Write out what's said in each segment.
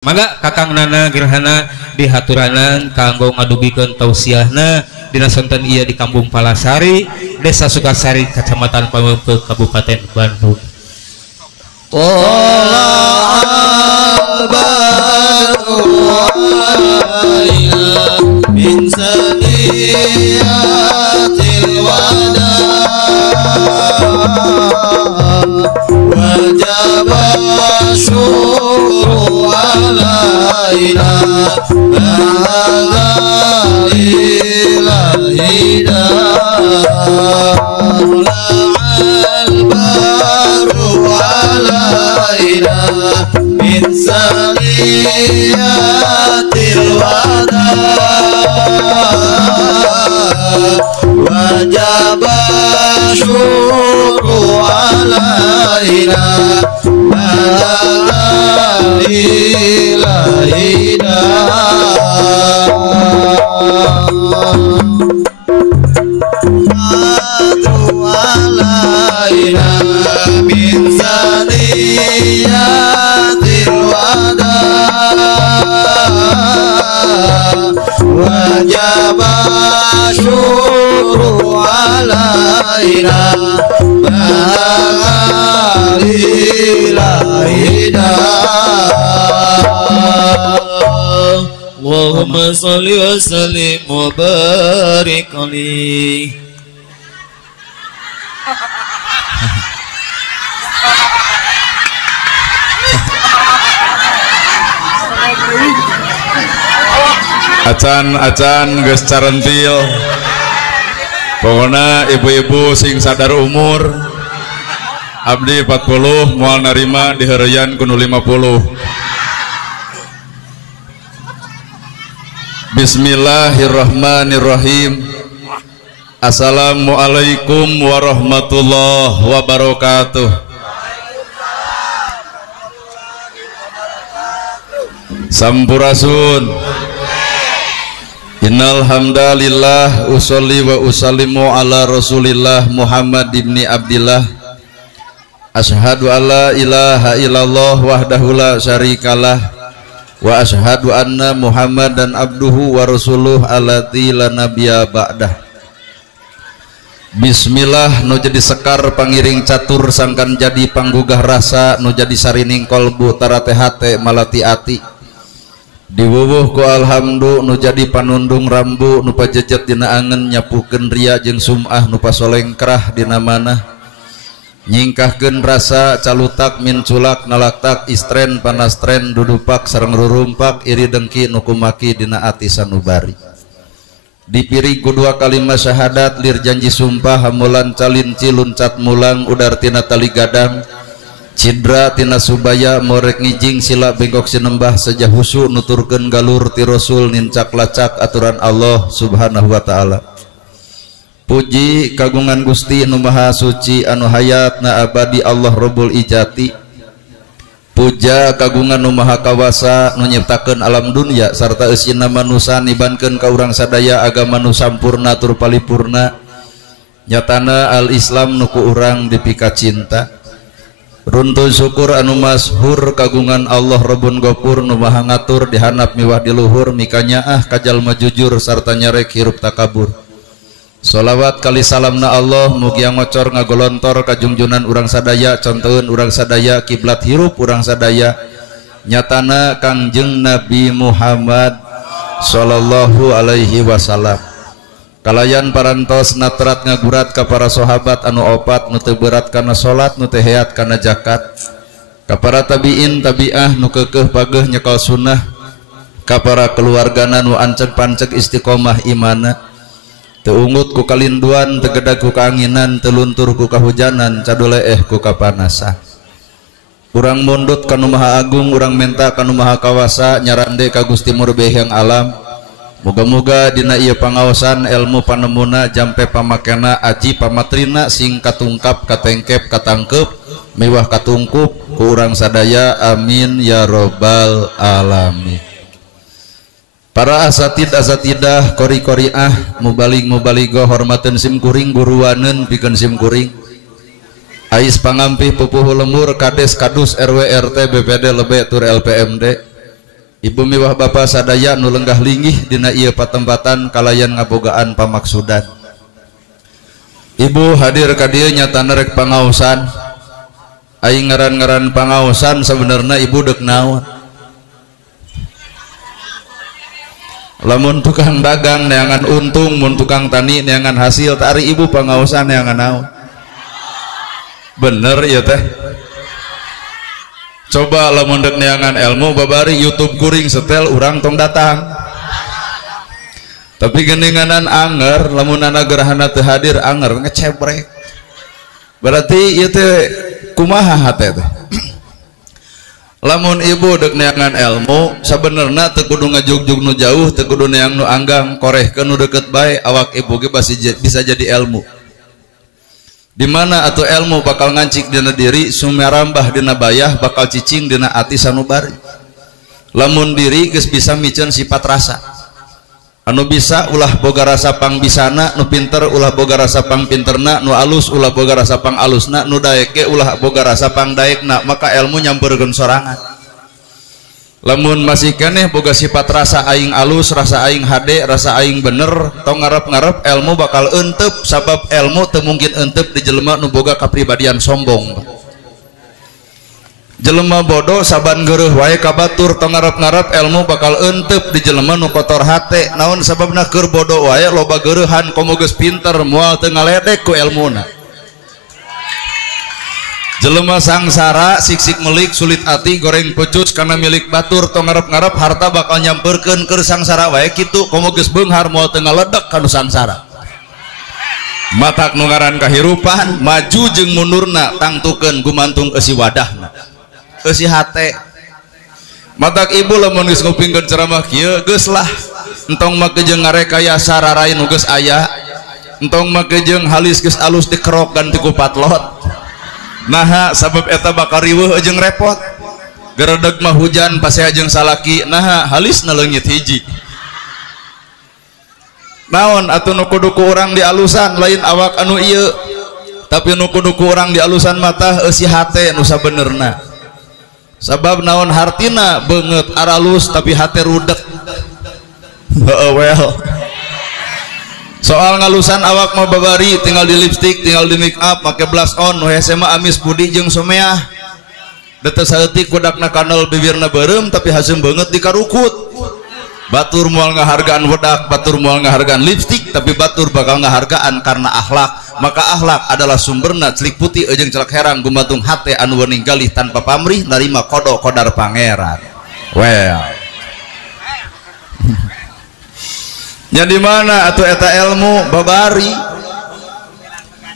Mangga Kakang Nana Gerhana dihaturanan kanggo ngadugikeun tausiahna dina sonten ieu di Kampung Palasari, Desa Sukasari, Kecamatan Pamengpeuk, Kabupaten Bandung. Allahumma salli wa sallim wa barik alaihi. Acan geus carentil. Pokona ibu-ibu sing sadar umur abdi 40 moal narima diheureuyan ku nu 50. Bismillahirrahmanirrahim. Assalamualaikum warahmatullahi wabarakatuh. Sampurasun. Innal hamdalillah usolli wa usallimu ala Rasulillah Muhammad ibni Abdillah. Asyhadu alla ilaha illallah wahdahu la syarikalah wa asyhadu anna Muhammadan abduhu wa rasuluh allati la nabiyya ba'dah. Bismillah nu jadi sekar pangiring catur sangkan jadi panggugah rasa nu jadi sarining kolbu tarate hate malati ati. Diwuwuh ku alhamdu nu jadi panundung rambu nu pajejet dina angen nyapukeun ria jeung sum'ah nu pasolengkrah dina manah nyingkahkeun rasa calutak min culak nalaktak istren panastren dudupak sareng rurumpak iri dengki nu kumaki dina ati sanubari dipiri ku dua kalimat syahadat lir janji sumpah hamulan calin ciluncat mulang udar tina tali gadang cidra tina subaya morek ngijing sila bengkok sinembah saja husu nuturkeun galur ti rasul nincak lacak aturan Allah subhanahu wa ta'ala. Puji kagungan Gusti anu maha suci anu hayatna abadi Allah Rabbul Ijati. Puja kagungan nu maha kawasa nu nyiptakeun alam dunya sarta eusina manusa nibankeun ka urang sadaya agama nu sampurna tur palipurna nyatana al Islam nu ku urang dipika cinta. Runtun syukur anu masyhur kagungan Allah Rabbun Ghafur nu maha ngatur dihanap miwah diluhur mikanyaah kajalma jujur sarta nyarek hirup takabur. Sholawat kali salamna Allah mugi ngocor ngagolontor kajungjunan urang sadaya contoheun urang sadaya kiblat hirup urang sadaya nyatana Kangjeng Nabi Muhammad sallallahu alaihi wasallam. Kalayan parantos natrat ngagurat ka para sahabat anu opat nu teu berat kana salat nu teu heat kana zakat ka para tabiin tabiah nu keukeuh pageuh nyekal sunnah ka para keluargana nu anceg-panceg istiqomah imana teu ungut ku kalinduan teu gedag ku kaanginan teu luntur ku kahujanan caduleeh ku kapanasan. Urang mundut kanu maha agung urang menta kanu maha kawasa nyarande ka Gusti Murbeh yang alam. Moga-moga dina ieu pangaosan ilmu panemuna jampe pamakena aji pamatrina sing katungkap katengkep katangkep mewah katungkup ku urang sadaya amin ya robbal alamin. Para asatidah kori-koriah mubalig-mubaligo hormaten simkuring guruaneun pikeun simkuring ais pangampih pupuh lemur kades kadus RW RT BPD lebe tur LPMD Ibu miwah bapa sadaya nu lenggah linggih dina ieu patempatan kalayan ngabogaan pamaksudan. Ibu hadir ka dieu nyatana rek pangaosan. Aing ngaran-ngaran pangaosan sebenarnya ibu dek naon. Lamun tukang dagang neangan untung, mun tukang tani neangan hasil, tari ibu pangaosan neangan naon. Bener ya teh. Coba lamun dek neangan ilmu babari YouTube kuring setel urang tong datang. Tapi geninganan anger lamun anak gerhana teu hadir anger ngecebrek. Berarti ieu teh kumaha hate teh. Lamun ibu dek neangan ilmu sabenerna teu kudu ngajugjug nu jauh, teu kudu neang nu anggang, korehkeun nu deukeut bae, awak ibu ge bisa jadi ilmu. Di mana atuh ilmu bakal ngancik dina diri, sumerambah dina bayah, bakal cicing dina ati sanubari. Lamun diri geus bisa miceun sifat rasa. Anu bisa ulah boga rasa pangbisana, nu pinter ulah boga rasa pangpinterna, nu alus ulah boga rasa pangalusna, nu daek ge ulah boga rasa pangdaekna, maka ilmu nyampeurkeun sorangan. Lamun masih keneh boga sifat rasa aing alus, rasa aing hade, rasa aing bener, tong ngarep-ngarep ilmu bakal euteup, sabab ilmu teu mungkin euteup di jelema nu boga kapribadian sombong. Jelema bodoh saban geureuh wae ka batur, tong ngarep-ngarep ilmu bakal euteup di jelema nu kotor hate. Naon sababna keur bodoh wae loba geureuhan komo geus pinter moal teu ngaledek ku ilmuna. Jelema sangsara siksik melik sulit ati goreng pucus karena milik batur, tong ngarep-ngarep harta bakal nyamperkeun keur sangsara wae kitu komo geus beunghar moal teu ngaledek kana sangsara. Matak nu ngaran kahirupan maju jeung mundurna tangtukeun gumantung eusi wadahna, eusi hate. Matak ibu lamun geus ngupingkeun ceramah kieu geus lah entong make jeung ngarekayasa rarain nu geus aya, entong make jeung halis geus alus dikerok ganti ku patlot. Nah sabab eta bakal riweuh jeung repot. Geredeg mah hujan pasea jeung salaki, nah halisna leungit hiji. Naon atuh nu kudu ku urang di alusan lain awak anu ieu, tapi nu kudu ku urang di alusan mata eusi hate nu sabenerna. Sabab naon hartina beungeut aralus tapi hate rudek. Well. Soal ngalusan awak mau babari tinggal di lipstick, tinggal di make up, make blush on, nu hese mah amis budi jeung someah. Detes saeutik kudakna kanal bibirna beureum tapi haseum beungeut di karukut. Batur moal ngahargaan wedak, batur moal ngahargaan lipstick, tapi batur bakal ngahargaan karena akhlak. Maka akhlak adalah sumberna celik putih jeung celak herang gumantung hate anu wening galih tanpa pamrih narima kodok kodar pangeran. Well. Nya di mana atuh eta ilmu babari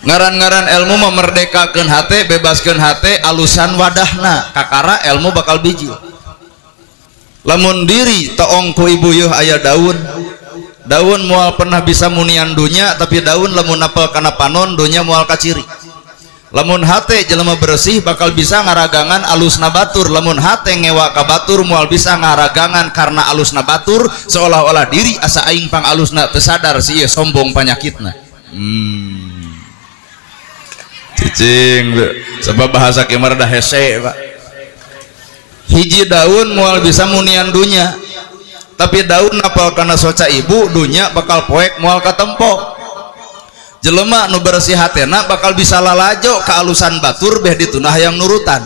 ngaran-ngaran ilmu memerdekakeun hate, bebaskeun hate, alusan wadahna kakara ilmu bakal biji. Lamun diri toong ku ibu yeuh aya daun, daun moal pernah bisa munian dunya, tapi daun lamun apel kana panon dunya moal kaciri. Lamun hate jelema bersih bakal bisa ngaragangan alusna batur, lamun hate ngewa ka batur moal bisa ngaragangan karena alusna batur, seolah-olah diri asa aing pang alusna teu sadar si ieu sombong panyakitna. Cicing sebab bahasa kieu da hese Pak. Hiji daun moal bisa munian dunya, tapi daun apal kana soca ibu dunya bakal poek moal katempo. Jelema nu bersih hatena bakal bisa lalajo ka alusan batur beh ditunah yang nurutan.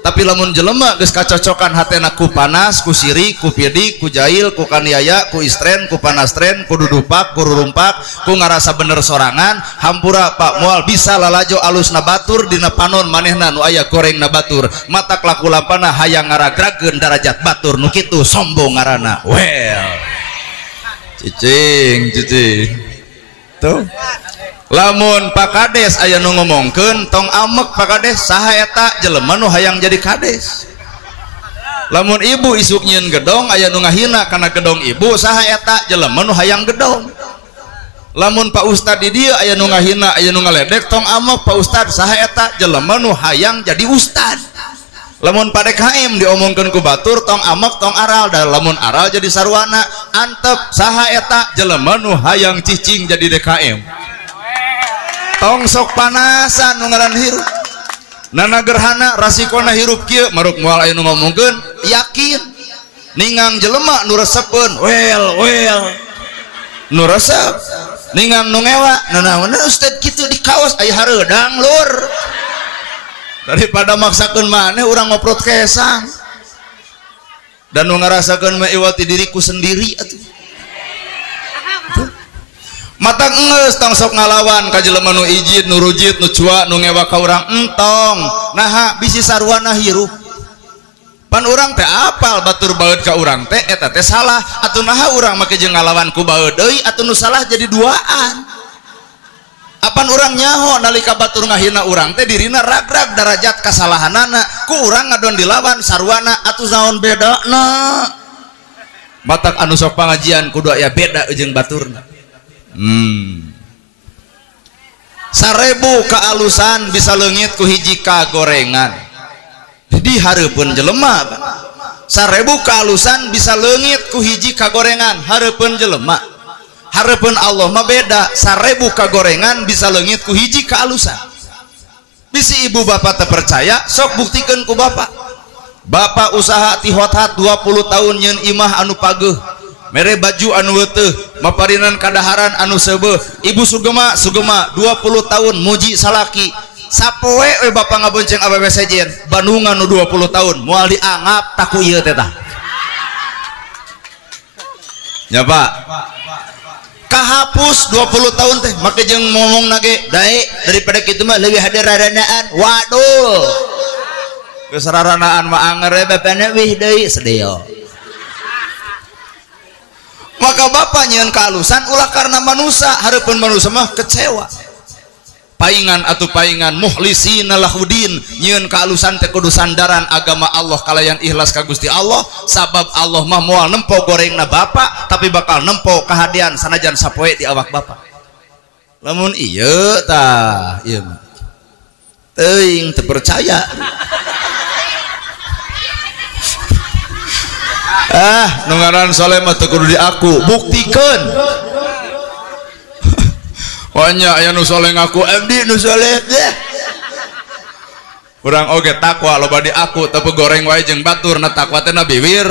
Tapi lamun jelema geus kacocokan hatena ku panas, ku siri, ku pidik, ku jail, ku kaniaya, ku istren, ku panastren, ku dudupak, ku rurumpak, ku ngarasa bener sorangan, hampura Pak moal bisa lalajo alusna batur dina panon manehna nu aya gorengna batur. Mata laku lampana hayang ngaragrageun darajat batur nu kitu sombong ngaranna. Well. Cicing. Tuh. Lamun Pak Kades aya nu ngomongkeun tong amek Pak Kades saha eta jelema nu hayang jadi kades. Lamun ibu isuk nyieun gedong aya nu ngahina kana gedong ibu saha eta jelema nu hayang gedong. Lamun Pak Ustad di dieu aya nu ngahina aya nu ngaledek tong amek Pak Ustad saha eta jelema nu hayang jadi ustad. Lamun Pak DKM diomongkeun ku batur tong amek tong aral, da lamun aral jadi sarwana antep saha eta jelema nu hayang cicing jadi DKM. Tong sok panasan nu ngaran hirup. Nana gerhana rasikona hirup kieu maruk moal aya nu ngomongkeun yakin. ningang jelema nu resepeun well nu resep ningang nu ngewa naon Ustad kitu di kaos aya hareudang lur daripada maksakeun maneh urang ngoprot kesang dan nu ngarasakeun mah iwati diriku sendiri atuh mata geus tong sok ngalawan ka jelema nu ijid nu rujit nu cua nu ngewa ka urang entong naha bisi sarwana hirup pan urang teh apal batur baeud ka urang teh eta teh salah atuh naha urang make jeung ngalawan ku baeud deui atuh nu salah jadi duaan apan urang nyaho nalika batur ngahina urang teh dirina ragrag darajat kasalahanana ku urang ngadon dilawan sarwana atuh naon bedana matak anu sok pangajian kudu aya beda jeung baturna 1000 kaalusan bisa leungit ku hiji kagorengan jadi hareupeun jelema 1000 kaalusan bisa leungit ku hiji kagorengan hareupeun jelema hareupeun Allah mah beda 1000 kagorengan bisa leungit ku hiji kaalusan bisi ibu bapak teu percaya sok buktikeun ku bapak usaha ti hot-hat 20 tahun nyeun imah anu pageuh mere baju anu weuteuh maparinan kadaharan anu seubeuh ibu sugema 20 tahun muji salaki sapoe we bapak ngabonceng awewe sejen Bandungan nu 20 tahun moal dianggap taku ieu teh tah nya Pak kahapus 20 tahun teh make jeung ngomong nage dae daripada kitu mah leuwih hade raranaan waduh geus raranaan mah anger bapana wih deui sedeo maka bapak nyieun kaalusan ulah karena manusia hareupeun manusia mah kecewa paingan atuh paingan mukhlisina lahudin nyieun kaalusan teh kudu sandaran agama Allah kalayan ikhlas ka Gusti Allah sabab Allah mah moal nempo gorengna bapak tapi bakal nempo kahadian sanajan sapoe di awak bapak lamun ieu tah ieu mah teuing teu percaya nu ngaran soleh mah teu kudu di aku buktikeun banyak aya nu soleh ngaku abdi nu soleh urang oge takwa loba di aku tapi goreng wae jeung batur na takwa teh na bibir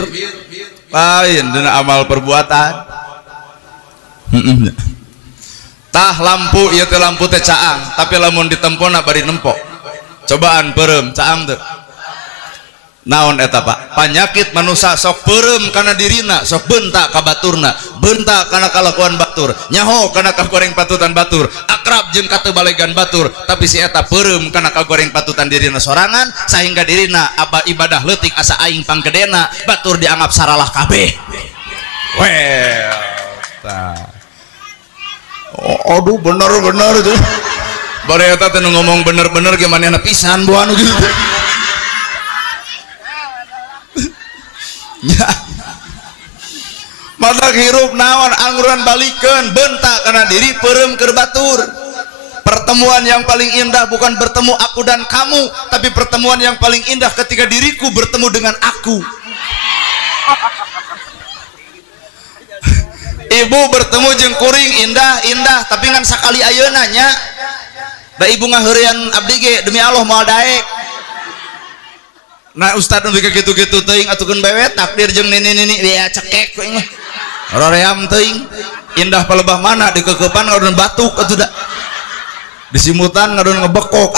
lain dina amal perbuatan tah lampu ieu teh lampu teh caang tapi lamun ditempona bari nempo cobaan peureum caang teu naon eta Pak panyakit manusia sok peureum kana dirina sok bentak ka baturna bentak kana kalakuan batur nyaho kana kagoreng patutan batur akrab jeung katebalegan batur tapi si eta peureum kana kagoreng patutan dirina sorangan sehingga dirina aba ibadah leutik asa aing panggedena batur dianggap saralah kabeh well aduh bener tuh bari eta teh ngomong bener-bener ge manehna pisan bu anu gitu ya mata hirup naon angguran balikeun bentak karena diri peureum keur batur pertemuan yang paling indah bukan bertemu aku dan kamu tapi pertemuan yang paling indah ketika diriku bertemu dengan aku ibu bertemu jeung kuring indah tapi ngan sakali ayeuna nya da ibu ngaheureuyan abdi ge demi Allah moal daek nah ustad nu kitu-kitu teuing atukeun bae takdir jeung nini ya cekek we mah roream teuing indah palebah mana di kekeupan ngadon batuk atuh da disimutan ngadon ngebekok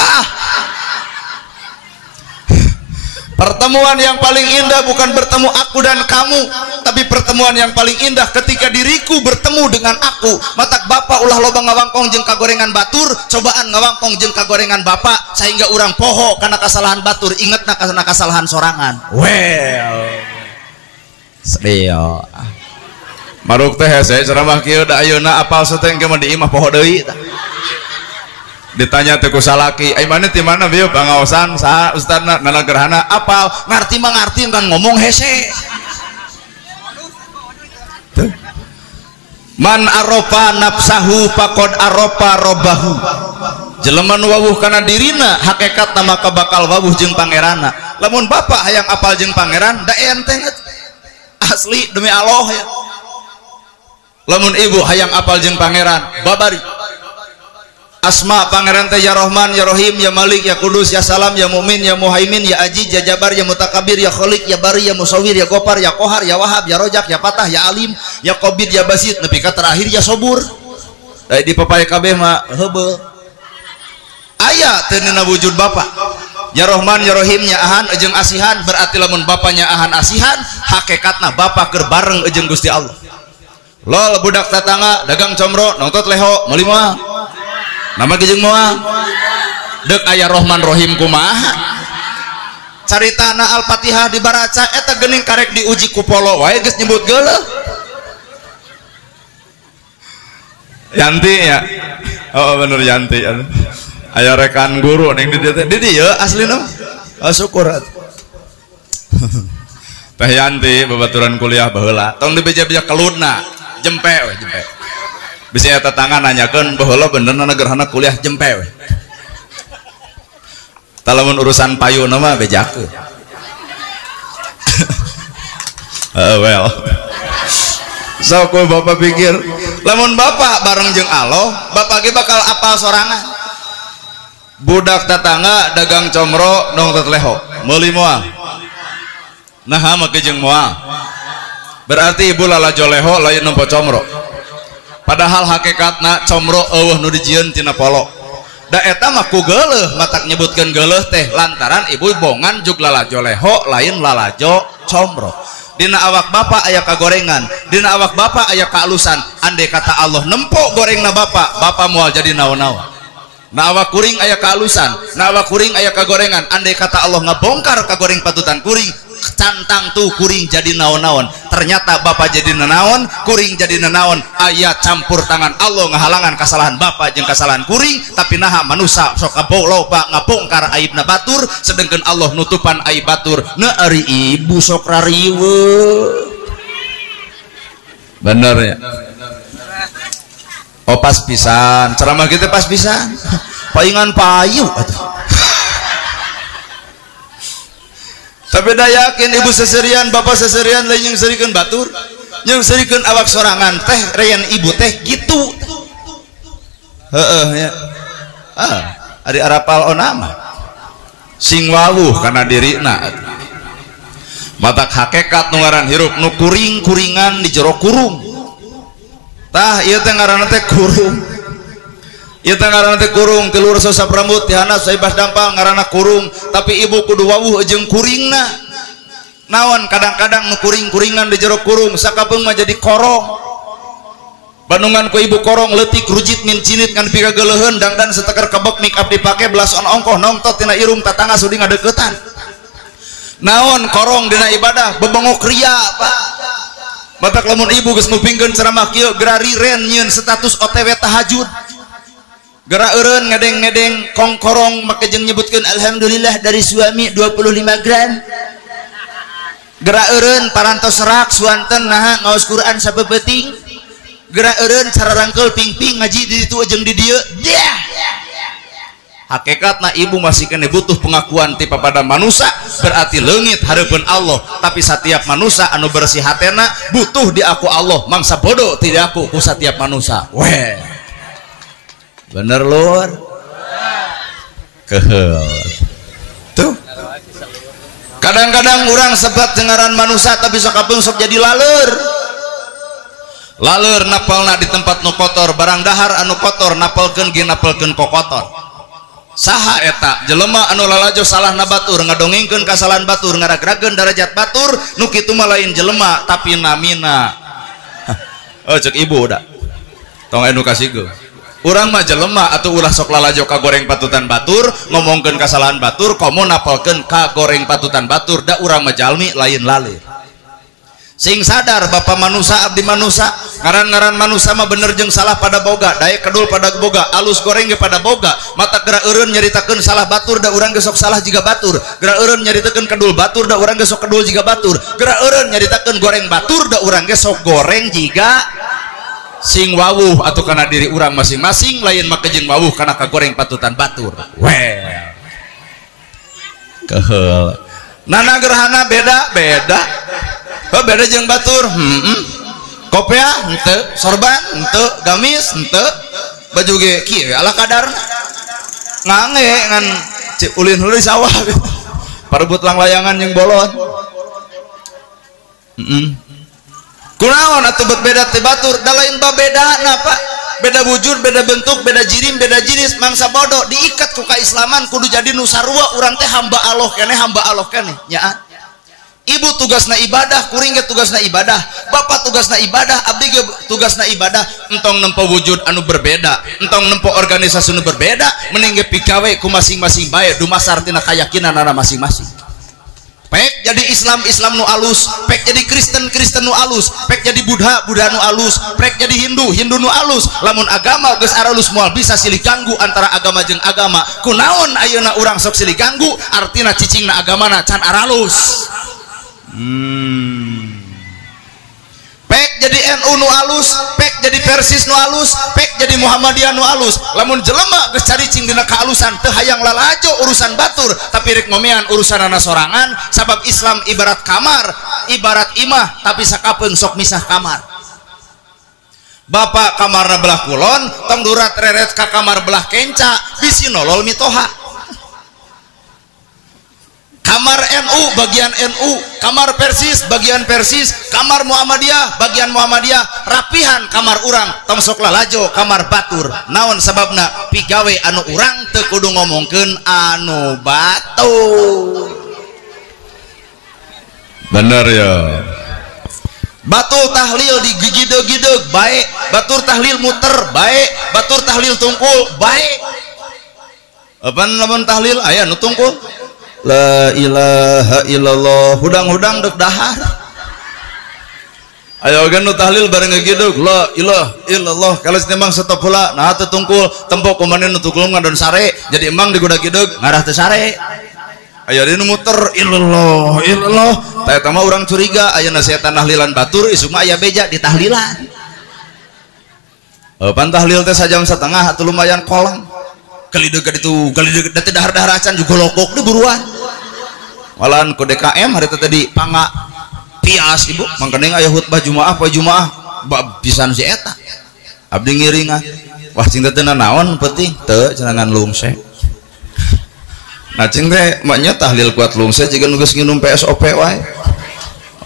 pertemuan yang paling indah bukan bertemu aku dan kamu tapi pertemuan yang paling indah ketika diriku bertemu dengan aku matak bapak ulah loba ngawangkong jeung kagorengan batur cobaan ngawangkong jeung kagorengan bapak sehingga urang poho karena kesalahan batur ingetna karena kesalahan sorangan well sedeo maruk teh saya ceramah kieu da ayeuna apal sateng ke mah di imah poho deui ditanya teh ku salaki ai mana ti mana bieu pangaosan saha ustadna nalagerhana apal ngarti mah ngarti kan ngomong hese man aropa nafsahu faqad aropa robbahu jelema nu wawuh kana dirina hakikatna maka bakal wawuh jeung pangeranna lamun bapak hayang apal jeung pangeran da enteng asli demi Allah ya lamun ibu hayang apal jeung pangeran babari Asma pangeran teh ya Rahman ya Rahim ya Malik ya Kudus ya Salam ya Mu'min ya Muhaimin ya Aziz ya Jabar ya Mutakabir ya Khaliq ya Bari ya Musawwir ya Gopar ya Qahar ya Wahab ya Rojak ya Fatah ya Alim ya Qabid ya Basit nepi ka terakhir ya Sobur. Di papaya kabeh mah heubeul aya teu dina wujud Bapa. Ya Rahman ya Rahim ya Ahan jeung asihan, berarti lamun bapanya Ahan asihan hakikatna Bapa keur bareng jeung Gusti Allah. Lol budak tetangga dagang comro nongtot leho meuli moal nama gejeng moal dek aya Rahman Rahim kumaha caritana Al-Fatihah dibaraca eta geuning karek diuji ku polo wae geus nyebut geuleuh Yanti ya. Oh bener Yanti aya rekan guru ning di dieu aslina syukur Teh Yanti babaturan kuliah baheula tong dibeja-beja keludna jempe we jempe bisa eta tangan nanyakeun baheula benerna gerhana kuliah jempe we talamun urusan payuna mah bejakeun well sok bapak pikir lamun bapak bareng jeung Allah bapak ge bakal apal sorangan budak tetangga dagang comro nongtot leho meuli moal nah make jeung moal berarti ibu lalajo leho lain nempo comro padahal hakikatna comro eueuh nu dijieun tina polo da eta mah ku geuleuh matak nyebutkeun geuleuh teh lantaran ibu bongan jug lalajo leho lain lalajo comro. Dina awak bapak aya kagorengan, dina awak bapak aya kaalusan. Andai kata Allah nempo gorengna bapak, bapak moal jadi naon-naon. Na awak kuring aya kaalusan, na awak kuring aya kagorengan. Andai kata Allah ngabongkar kagoreng patutan kuring, cantang tuh kuring jadi naon-naon. Ternyata bapak jadi nanaon, kuring jadi nanaon. Aya campur tangan Allah ngahalangan kesalahan bapak jeung kesalahan kuring, tapi naha manusia sok loba ngabongkar aibna batur, sedengkeun Allah nutupan aib batur. Na ari ibu sok rariweuh. Bener ya. Oh pas pisan, ceramah kita pas pisan. Paingan payu atuh. Tapi dah yakin ibu seserian bapak seserian lain yang serikeun batur yang serikeun awak sorangan teh reyan ibu teh gitu ya ari arapal onama sing wawuh kana dirina matak hakikat nu ngaran hirup nu kuring-kuringan di jero kurung tah ieu teh ngaranna teh kurung ieu teh ngaranna teh kurung tilur sosap rambut tihana saibas dampal ngaranna kurung tapi ibu kudu wawuh jeung kuringna naon kadang-kadang nu kuring-kuringan di jero kurung sakapeung mah jadi korong bandungan ku ibu korong leutik rujit min cinit ngan pika geuleuheun dangdan seteker kebek make up dipake belas on ongkoh nongtot tina irung tatangga sudi ngadeuketan naon korong dina ibadah bebengok ria Pak batak lamun ibu geus ngupingkeun ceramah kieu gerari ren nyieun status OTW tahajud gerak eureun ngedeng-ngedeng kongkorong make jeung nyebutkeun alhamdulillah dari suami 25 gram gerak eureun parantos serak suanten naha ngaos Quran sabeuting gerak eureun cara rangkeul ping-ping ngaji di ditu jeung di dieu hakikatna ibu masih kena butuh pengakuan ti pada manusia berarti leungit hareupeun Allah tapi setiap manusia anu bersih hatena butuh diaku Allah mangsa bodoh tidak aku ku setiap manusia weh bener luar keheul tuh kadang-kadang orang sebat dengaran manusia tapi sakapeung sok jadi laleur napalna di tempat nu kotor barang dahar anu kotor napalkeun ge napalkeun kokotor saha eta jelema anu lalajo salahna batur ngadongengkeun kasalahan batur ngaragrageun darajat batur nu kitu mah lain jelema tapi namina oh cek ibu da tong anu kasihkeun urang mah jelema atuh ulah sok lalajo ka goreng patutan batur ngomongkeun kasalahan batur komo napalkeun ka goreng patutan batur da urang mah jalmi lain lalir sing sadar bapak manusia abdi manusia ngaran-ngaran manusia mah bener jeung salah pada boga daek kedul pada boga alus goreng ge pada boga mata geura eureun nyaritakeun salah batur da urang ge sok salah jiga batur geura eureun nyaritakeun kedul batur da urang ge sok kedul jiga batur geura eureun nyaritakeun goreng batur da urang ge sok goreng jiga sing wawuh atau karena diri orang masing-masing lain maka jeung wawuh karena kagoreng patutan batur well keheul nana gerhana beda-beda beda jeung batur kopea henteu sorban henteu gamis henteu baju ge kieu ala kadarna ngange ngan ulin heula di sawah gitu. Parebut lang layangan yang bolon. Kunaon atuh beda teh batur da lain babedana Pak, beda wujud, beda bentuk, beda jirim, beda jenis, mangsa bodoh diikat ku kaislaman kudu jadi nu sarua urang teh hamba Allah keneh nya. Ibu tugasna ibadah, kuring ge tugasna ibadah, bapak tugasna ibadah, abdi ge tugasna ibadah. Entong nempo wujud anu berbeda, entong nempo organisasi anu berbeda, mending ge pigawe ku masing-masing bae dumasar tina kayakinanna masing-masing. Pek jadi Islam nu alus, pek jadi Kristen nu alus, pek jadi Buddha nu alus, pek jadi Hindu nu alus. Lamun agama geus aralus moal bisa silih ganggu antara agama jeung agama. Kunaon ayeuna urang sok silih ganggu, artina cicingna agamana can aralus. Pek jadi NU nu alus, pek jadi Persis nu alus, pek jadi Muhammadiyah nu alus. Lamun jelema geus caricing dina kaalusan teu hayang lalajo urusan batur, tapi rek ngomean urusanana sorangan. Sabab Islam ibarat kamar, ibarat imah, tapi sakapeung sok misah kamar. Bapak kamarna belah kulon, tong durat reret ka kamar belah kenca, bisi nolol mitoha. Kamar NU bagian NU, kamar Persis bagian Persis, kamar Muhammadiyah bagian Muhammadiyah, rapihan kamar urang tong sok lalajo kamar batur. Naon sababna? Pigawe anu urang teu kudu ngomongkeun anu batur. Bener ya. Batul tahlil digigideg-gideg baik, batur tahlil muter baik, batur tahlil tungkul baik. Apa lamun tahlil aya nu tungkul? La ilaha illallah hudang-hudang dek dahar. Ayo gan nu tahlil bareng ngagidug la ilaha illallah kalau memang stop heula nah teu tungkul tempo kumaha nu tungkul ngadon sare jadi emang digudag-gidug ngarah teu sare. Ayo dinu muter illallah illallah tah eta mah urang curiga ayeuna setan tahlilan batur isuk mah aya beja di tahlilan. Pan tahlil teh sajam setengah atuh lumayan kolang. Kalideg itu kalideg teh dahar-dahar acan juga lokok di buruan. Malahan ku DKM hari tadi panga pias ibu mangkening aya khutbah Jumaah poe Jumaah pisan si eta. Abdi ngiringan. Wah cing teh naon penting teu cenangan lungse. Nah cing teh maknya tahlil kuat lungse jiga nu geus nginum PSOP wae.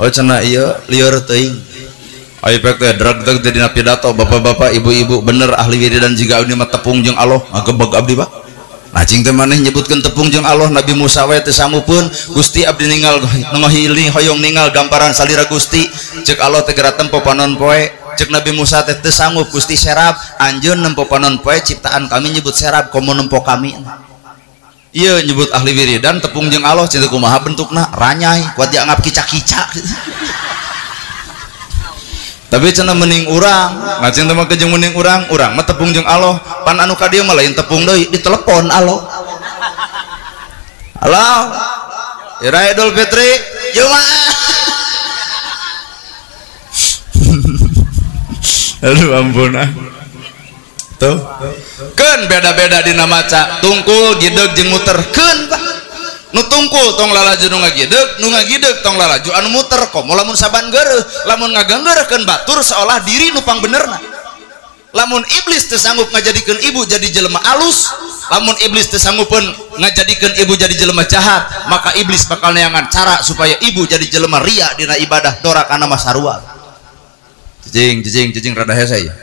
Oh cenah ieu lieur teuing. Ayo pek teh drag teh dina pidato bapak-bapak ibu-ibu bener ahli wiridan jiga ini mah tepung jeung Allah ngagebeg abdi Pak. Nah cing teh maneh nyebutkeun tepung jeung Allah Nabi Musa wae teh samupeun Gusti abdi ningal ngohiling hoyong ningal gamparan salira Gusti ceuk Allah teh geura tempo panon poe ceuk Nabi Musa teh teu sanggup Gusti serap anjeun nempo panon poe ciptaan kami nyebut serap komo nempo kami. Iya nyebut ahli wiridan tepung jeung Allah cing teh kumaha bentukna ranyai kuat dianggap kicak-kicak. Tapi cenah mending urang ngajeng teh mah jeung mending urang mah tepung jeung Allah pan anu ka dieu mah lain tepung deui ditelepon Allah. Halo Ira Idul Fitri Jumaah. Aduh ampun ah. Tuh keun beda-beda dina maca tungkul gideg jeung muter keun Pak. Nu tungkul tong lalaju nu ngagideg tong lalaju anu muter komo lamun saban geureuh lamun ngagenggeurkeun batur seolah diri nu pangbenerna. Lamun iblis teu sanggup ngajadikeun ibu jadi jelema alus, lamun iblis teu sanggupeun ngajadikeun ibu jadi jelema jahat, maka iblis bakal neangan cara supaya ibu jadi jelema ria dina ibadah dorakana mah sarua. Cicing rada hese ya.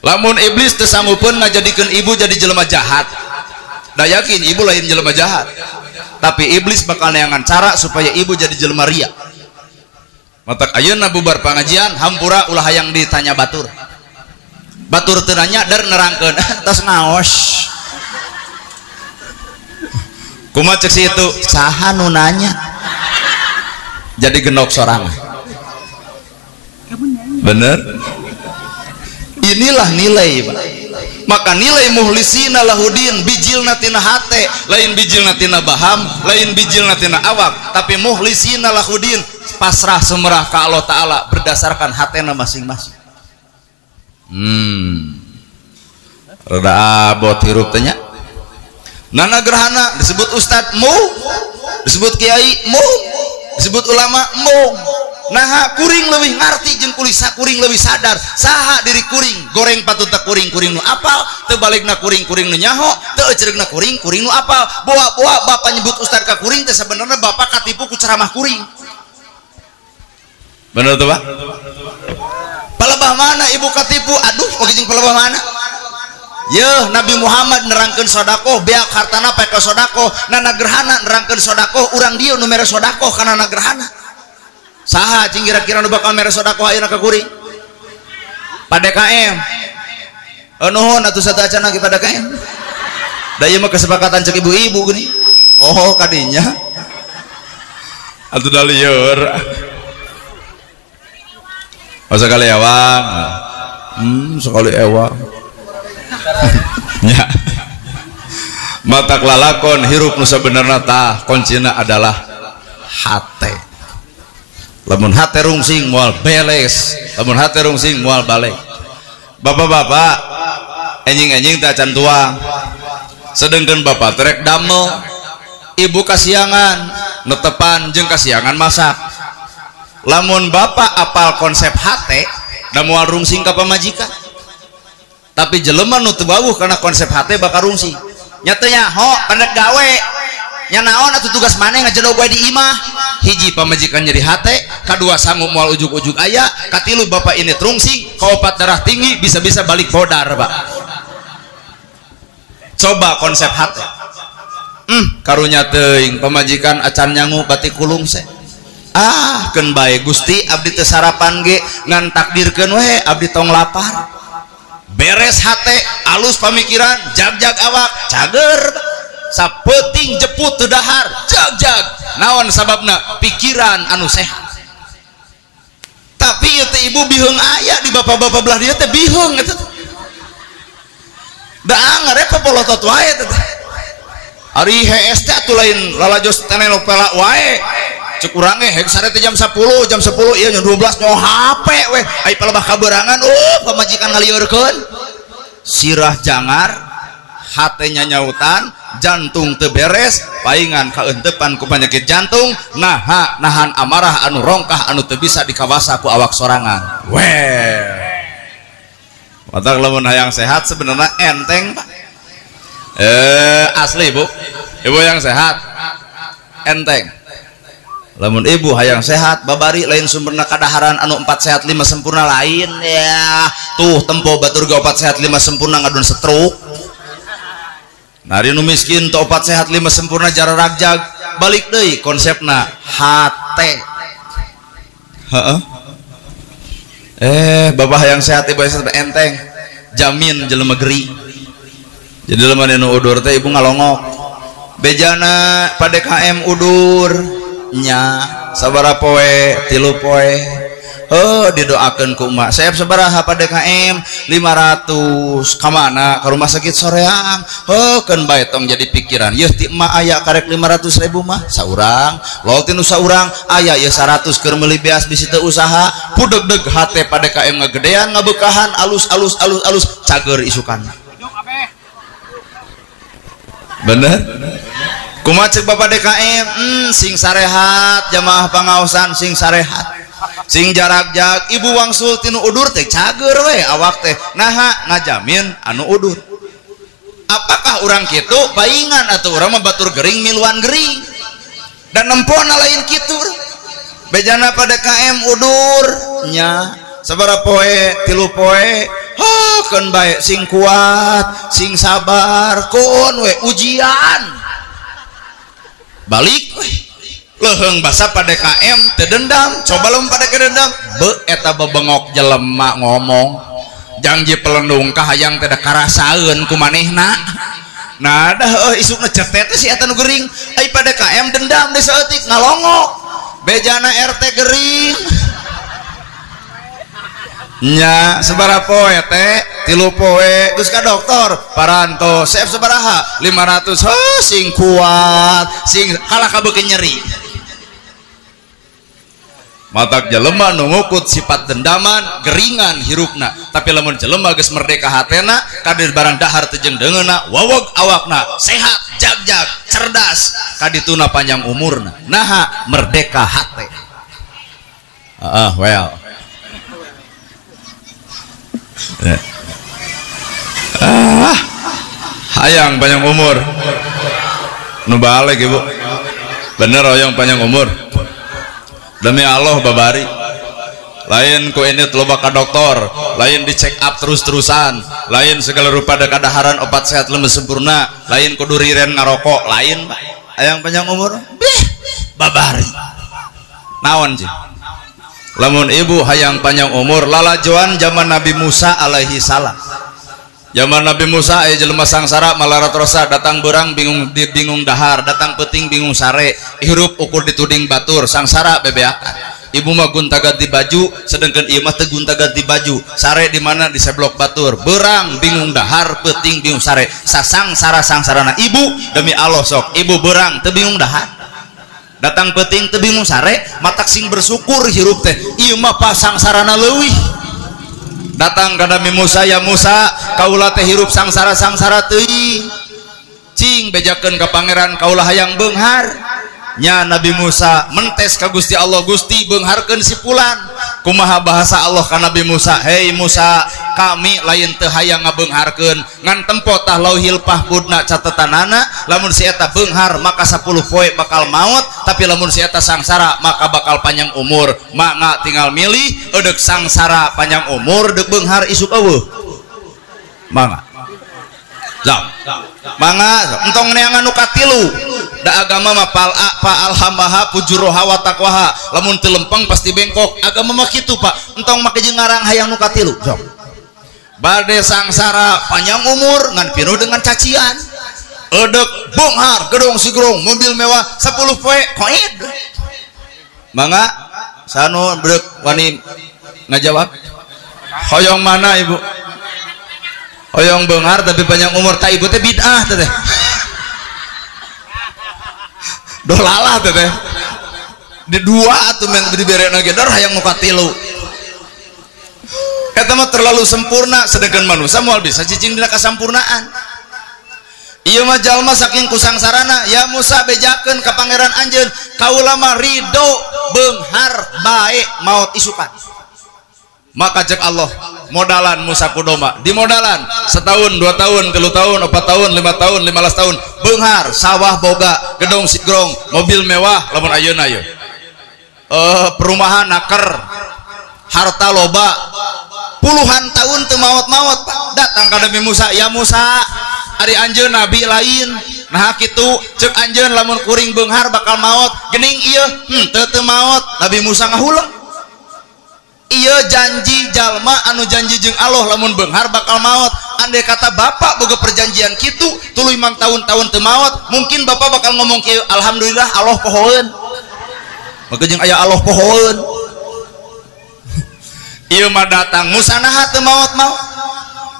Lamun iblis teu sanggupeun ngajadikeun ibu jadi jelema jahat, da yakin ibu lain jelema jahat. Tapi iblis bakal neangan cara supaya ibu jadi jelema ria. Matak ayeuna bubar pengajian hampura ulah hayang ditanya batur. Batur teu nanya dar nerangkeun tos ngaos. Kumaha cek si itu? Saha nu nanya? Jadi genok sorangan. Bener? Inilah nilai, Pak. Maka nilai muhlisina lahudin bijilna tina hate lain bijilna tina baham lain bijilna tina awak tapi muhlisina lahudin pasrah semerah ka Allah Ta'ala berdasarkan hatena masing-masing. Rada abot hirup tanya nana gerhana disebut ustad mu disebut kiai mu disebut ulama mu nah kuring leuwih ngarti jeung kulisa kuring lebih sadar saha diri kuring goreng patut tak kuring nu apal teu balikna kuring nu nyaho teu eceregna kuring nu apal boa bapak nyebut ustad ka kuring teh sebenarnya bapak katipu ku ceramah kuring. Bener tuh Pak? Palebah mana ibu katipu? Aduh oge jeung palebah mana? Yeuh Nabi Muhammad nerangkeun sodakoh beak hartana pake sodakoh nana gerhana nerangkeun sodakoh urang dieu nu mere sodakoh kana gerhana. Saha cing kira-kira nu bakal mere sodakoh ayeuna ka kuring? PDKM. Nuhun atuh sateuacanna ki PDKM. Da ieu mah kesepakatan cek ibu-ibu geuning. Oh kadinya. Atuh da lieur. Sekali ewang. Sekali ewang. Ya. Mata lalakon hirup nu sabenerna tah kuncina adalah hate. Lamun hate rungsing moal beles, lamun hate rungsing moal balik. Bapak-bapak, enjing-enjing teh acan tuang. Sedengkeun bapak terek damel, ibu kasiangan, netepan jeung kasiangan masak. Lamun bapak apal konsep hate, da moal rungsing ka pamajikan. Tapi jelema nu teu bawuh kana konsep hate bakal rungsing. Nya teh nya ho pendek gawe. Nya naon atuh tugas maneh ngajedog wae di imah. Hiji pamajikan jadi hate, kadua sanggup moal ujuk-ujuk aya, katilu bapak ini rungsing, kaopat darah tinggi bisa-bisa balik bodar, Pak. Coba konsep hate. Karunya teuing pamajikan acan nyangu batik kulung se. Keun bae Gusti abdi teu sarapan ge ngan takdirkeun we abdi tong lapar. Beres hate alus pamikiran jag-jag awak cager sapeuting jeput teu dahar jag-jag naon sababna pikiran anu sehat. Tapi ieu teh ibu biheung aya di bapak-bapak belah dieu teh biheung eta teh. Da ngarepa polotot wae teh. Ari hees teh atuh lain lalajos telenopela wae. Cek urang hek sare teh jam 10 ieu jam 12 nyoh HP we ai palebah kaberangan pamajikan ngalieurekeun sirah jangar hatenya nyautan jantung teu beres paingan kaentepan ku panyakit jantung nahan amarah anu rongkah anu teu bisa dikawasa ku awak sorangan weh matak lamun hayang sehat sebenarnya enteng Pak. Asli ibu yang sehat enteng. Lamun ibu hayang sehat babari lain sumberna kadaharan anu 4 sehat 5 sempurna lain ya tuh tempo batur ge 4 sehat 5 sempurna ngadun stroke. Nari nu miskin teu 4 sehat 5 sempurna jara ragjag balik deui konsepna hate. Bapak hayang sehat ibu hayang sehat enteng jamin jelema geri. Jadi lemah nu udur teh ibu ngalongok bejana PDKM udur nya sabaraha poe 3 poe didoakeun ku emak saep sabaraha PDKM 500 ka mana ka rumah sakit soreang keun bae tong jadi pikiran yeuh ti emak aya karek 500.000 mah saurang lol tinu saurang aya ye 100 keur meuli beas bisi teu usaha pudeg-deg hate PDKM ngagedean ngabeukahan alus cager isukan bener. Kumaha cek bapak DKM sing sarehat jamaah pangaosan sing sarehat sing jarak jag ibu wangsul tinu udur teh cager we awak teh naha ngajamin anu udur. Apakah urang kitu paingan atuh urang mah batur gering miluan gering dan nempona lain kitu bejana pada KM udur nya sabaraha poe 3 poe keun bae sing kuat sing sabar kun we ujian balik leheung basa PDKM teu dendam coba lamun pada kedendam eta bebengok jelema ngomong janji pelendung ka hayang teh da karasaeun ku manehna nah dah isukna cetet si eta nu gering ai PDKM dendam deui saeutik ngalongok bejana RT gering nya sabaraha poe teh 3 poe geus ka dokter paranto saep sabaraha 500 sing kuat sing kalah kabeukeun nyeri matak jelema nu ngukut sifat dendaman geringan hirupna tapi lamun jelema geus merdeka hatena kadir barang dahar teu jeung deungeuna wawog awakna sehat jag-jag cerdas kadituna panjang umurna naha merdeka hate well Hayang panjang umur nu balik ibu bener oyong panjang umur demi Allah babari lain ku ini loba ka dokter lain di check up terus-terusan lain segala rupa ada kadaharan obat sehat lemes sempurna lain kudu riren ngarokok lain hayang panjang umur babari naon sih lamun ibu hayang panjang umur lalajoan zaman Nabi Musa alaihi salam. Zaman Nabi Musa jelema sangsara malarat rosa datang berang bingung dahar datang peting bingung sare hirup ukur dituding batur sangsara bebeakan ibu mah gunta ganti baju sedangkan ieu mah teu gunta ganti baju sare di mana di seblok batur berang bingung dahar peting bingung sare sangsara-sangsarana ibu demi Allah sok ibu berang teu bingung dahar datang peting teu bingung sare matak sing bersyukur hirup teh ieu mah pasangsarana leuwih datang ke Nabi Musa ya Musa kaulah teh hirup sangsara-sangsara teuing cing bejakeun ka pangeran kaulah hayang beunghar nya Nabi Musa mentes ka Gusti Allah Gusti beungharkeun si fulan kumaha bahasa Allah ka Nabi Musa hei Musa kami lain teu hayang ngabeungharkeun ngan tempo tah lauhil mahfudna catetanana lamun si eta beunghar maka 10 poe bakal maut tapi lamun si eta sangsara maka bakal panjang umur mangga tinggal milih eudek sangsara panjang umur deuk beunghar isuk eueuh mangga zam mangga entong neangan nu katilu da agama mah alhamaha fujuroha wa taqwaha lamun teu lempeng pasti bengkok agama mah kitu Pak entong make jeung ngarang hayang nu katilu sok bade sangsara panjang umur ngan pinuh dengan cacian eudek beunghar gedong sigrong mobil mewah 10 poe koid mangga sanu beuk wani ngajawab hoyong mana ibu hoyong beunghar tapi panjang umur ta ibu teh bid'ah teh dolalah teh di dua atuh men dibereuna ge dar hayang nu katilu eta mah terlalu sempurna sedangkan manusia moal bisa cicing dina kasampurnaan ieu mah jalma saking kusangsarana ya Musa bejakeun ka pangeran anjeun kaula mah ridho beunghar bae maot isukan maka cek Allah modalan Musa kudoma di modalan setahun 2 tahun 3 tahun 4 tahun 5 tahun 15 tahun beunghar sawah boga gedong sigrong mobil mewah lamun ayeuna ieu perumahan naker harta loba puluhan tahun teu maot-maot datang ka Nabi Musa ya Musa ari anjeun nabi lain nah kitu ceuk anjeun lamun kuring beunghar bakal maot geuning ieu teu maot Nabi Musa ngahuleng ieu janji jalma anu janji jeung Allah lamun beunghar bakal maot andai kata bapak boga perjanjian kitu 35 tahun teu maot mungkin bapak bakal ngomong kieu alhamdulillah Allah pohoeun maka jeung aya Allah pohoeun ieu mah datang Musa naha teu maot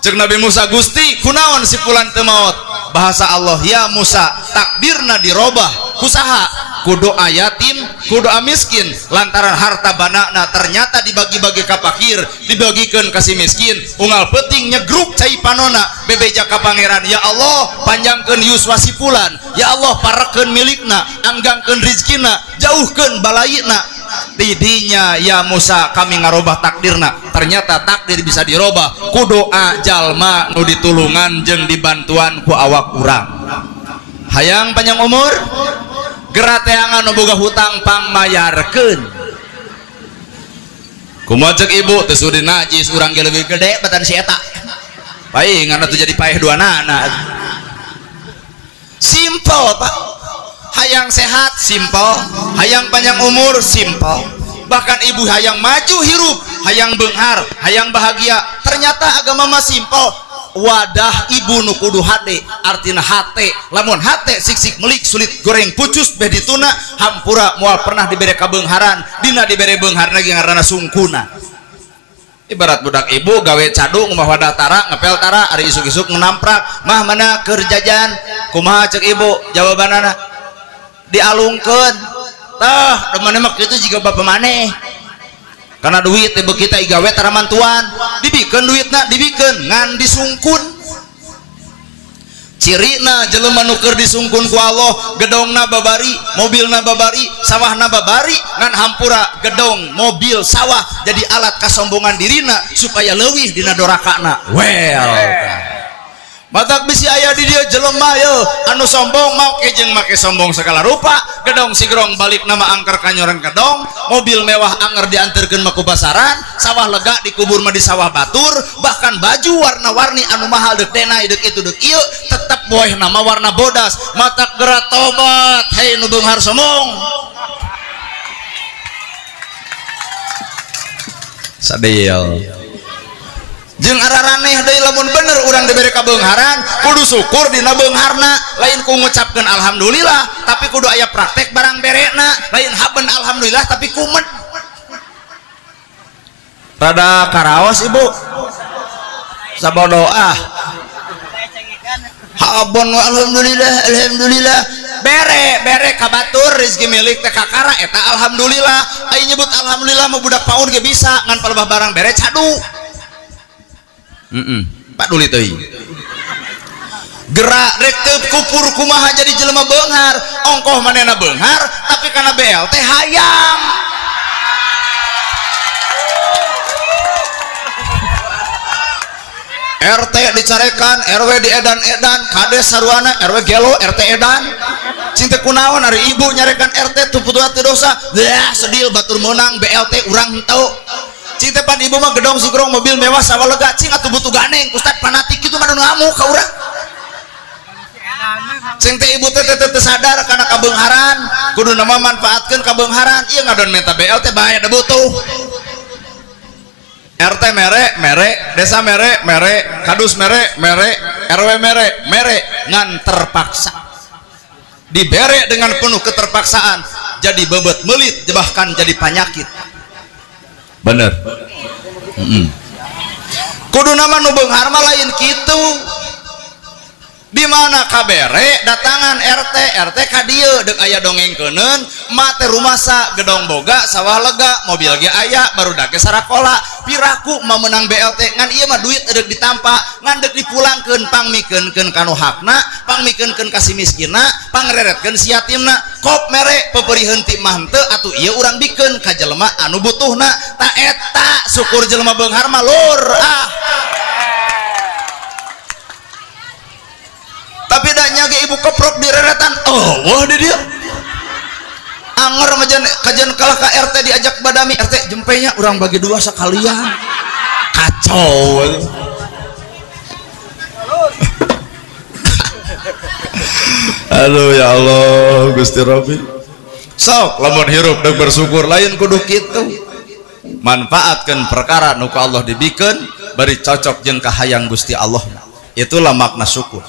cek Nabi Musa Gusti kunaon si fulan teu maot bahasa Allah ya Musa takdirna dirobah kusaha kudu ayatim kudu miskin lantaran harta banakna ternyata dibagi-bagi ka fakir dibagikeun ka si miskin unggal peuting nyegruk cai panona bebeja ka pangeran ya Allah panjangkeun yuswa si fulan ya Allah parekeun milikna anggangkeun rizkina jauhkeun balaina didinya ya Musa kami ngarobah takdirna ternyata takdir bisa dirobah ku doa jalma nu ditulungan jeung dibantuan ku awak urang hayang panjang umur geura teangan nu boga hutang pangmayarkeun kumaha ceuk ibu teu sudi najis urang ge leuwih gede batan si eta paingan atuh jadi paeh duanana simple Pak hayang sehat simple hayang panjang umur simple bahkan ibu hayang maju hirup hayang beunghar hayang bahagia ternyata agama mah simple wadah ibu nu kudu hade artina hate lamun hate siksik melik sulit goreng pucus beh dituna hampura moal pernah dibere ka beungharan dina dibere beunghar lagi ngaranna sungkuna ibarat budak ibu gawe cadu ngumah wadah tara ngepel tara ari isuk-isuk ngenamprak mah mana keur jajan kumaha ceuk ibu jawabanana dialungkeun tah demane mah kitu jiga bapak maneh karena duit teh kita igawe tara mantuan dibikeun duitna dibikeun ngan disungkun cirina jelema nu keur disungkun ku Allah gedongna babari mobilna babari sawahna babari ngan hampura gedong mobil sawah jadi alat kasombongan dirina supaya leuwih dina dorakana well matak bisi aya di dia jelema ye anu sombong mau kejeng make sombong segala rupa gedong sigrong balik nama angker kanyoran gedong mobil mewah anger dianterkeun mah ku pasaran sawah lega dikubur mah di sawah batur bahkan baju warna-warni anu mahal deuk denai deuk itu deuk ieu tetep boeh nama warna bodas matak geura tobat hei nu beunghar sombong sadeel jeung araraneh deui lamun bener urang dibere kabeungharan kudu syukur dina beungharna lain ku ngucapkeun alhamdulillah tapi kudu aya praktek barang berena lain haben alhamdulillah tapi kumet rada karaos ibu sabodoah habon alhamdulillah alhamdulillah bere kabatur rezeki milik teh kakara eta alhamdulillah ai nyebut alhamdulillah mah budak paun ge bisa ngan palebah barang bere cadu Pak Duli teuing gerak rek teu kupur kumaha jadi jelema beunghar ongkoh manehna beunghar tapi kana BLT hayam RT dicarekan RW diedan-edan kades saruana RW gelo RT edan cinta kunaon ari ibu nyarekan RT tuputuat dosa wah sedil batur meunang BLT urang henteu cinta pan ibu mah gedong sigrong mobil mewah sawah lega cing atuh butuh ganeng ustad fanatik kitu mah nu ngamuk ka urang cing teh ibu teh sadar kana kabeungharan kudu nama manfaatkeun kabeungharan ieu ngadon menta BLT bae da butuh RT mere desa mere kadus mere RW mere ngan terpaksa dibere dengan penuh keterpaksaan jadi bebet melit bahkan jadi penyakit bener kudu nama nu beunghar mah lain kitu di mana kabere datangan RT ka dieu deuk aya dongengkeuneun mah teh rumasa gedong boga sawah lega mobil ge aya barudak ge sarakola piraku mah meunang BLT ngan ieu mah duit deuk ditampa ngan deuk dipulangkeun pangmikeunkeun kanu hakna pangmikeunkeun ka si miskinna pangreretkeun si yatimna kop mere peperieun ti mah henteu atuh ieu urang bikeun ka jelema anu butuhna ta eta syukur jelema beunghar mah lur tapi dah nyage ibu keprok di reretan oh wah di dia anger kajian kalah ke RT diajak badami RT jempenya orang bagi dua sekalian kacau aduh ya Allah Gusti Rabbi sok lamun hirup dan bersyukur lain kudu kitu manfaatkan perkara nu ka Allah dibikeun bari cocok jeung kahayang Gusti Allah itulah makna syukur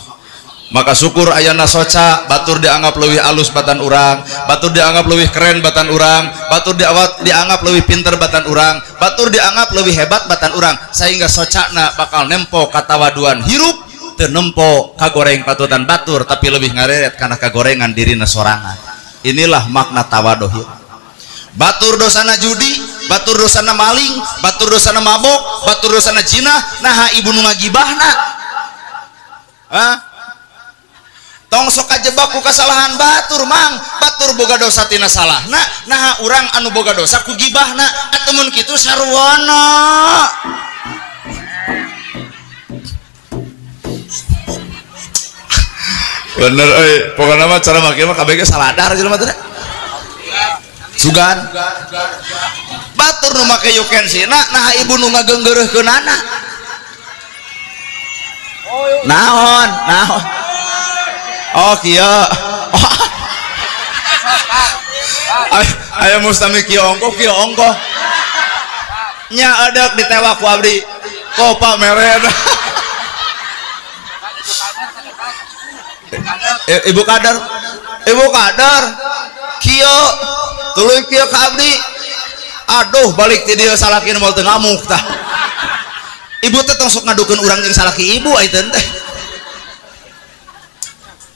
maka syukur ayana soca batur dianggap lebih alus batan urang batur dianggap lebih keren batan urang batur dianggap lebih pinter batan urang batur dianggap lebih hebat batan urang sehingga socana bakal nempo katawaduan hirup teu nempo kagoreng patutan batur tapi lebih ngareret karena kagorengan dirina sorangan inilah makna tawaduh batur dosana judi batur dosana maling batur dosana mabok batur dosana zina nah ibu nu ngagibahna tong sok kajebak ku kasalahan batur mang batur boga dosa tina salahna nah urang anu boga dosa ku gibahna atamun kitu sarwana bener euy pokona mah cara make mah kabeh ge saladar jelema teh sugan batur nu make yukensina nah ibu nu ngageunggeureukkeunana naon oh kia aya mustami kia ongko nya adak ditewak ku abdi kopa meren ibu kadar kia tuluy kia ka abdi aduh balik ti dieu salakin moal teu ngamuk tah ibu teh tong sok ngadukeun urang jeung salaki ibu ayeuna teh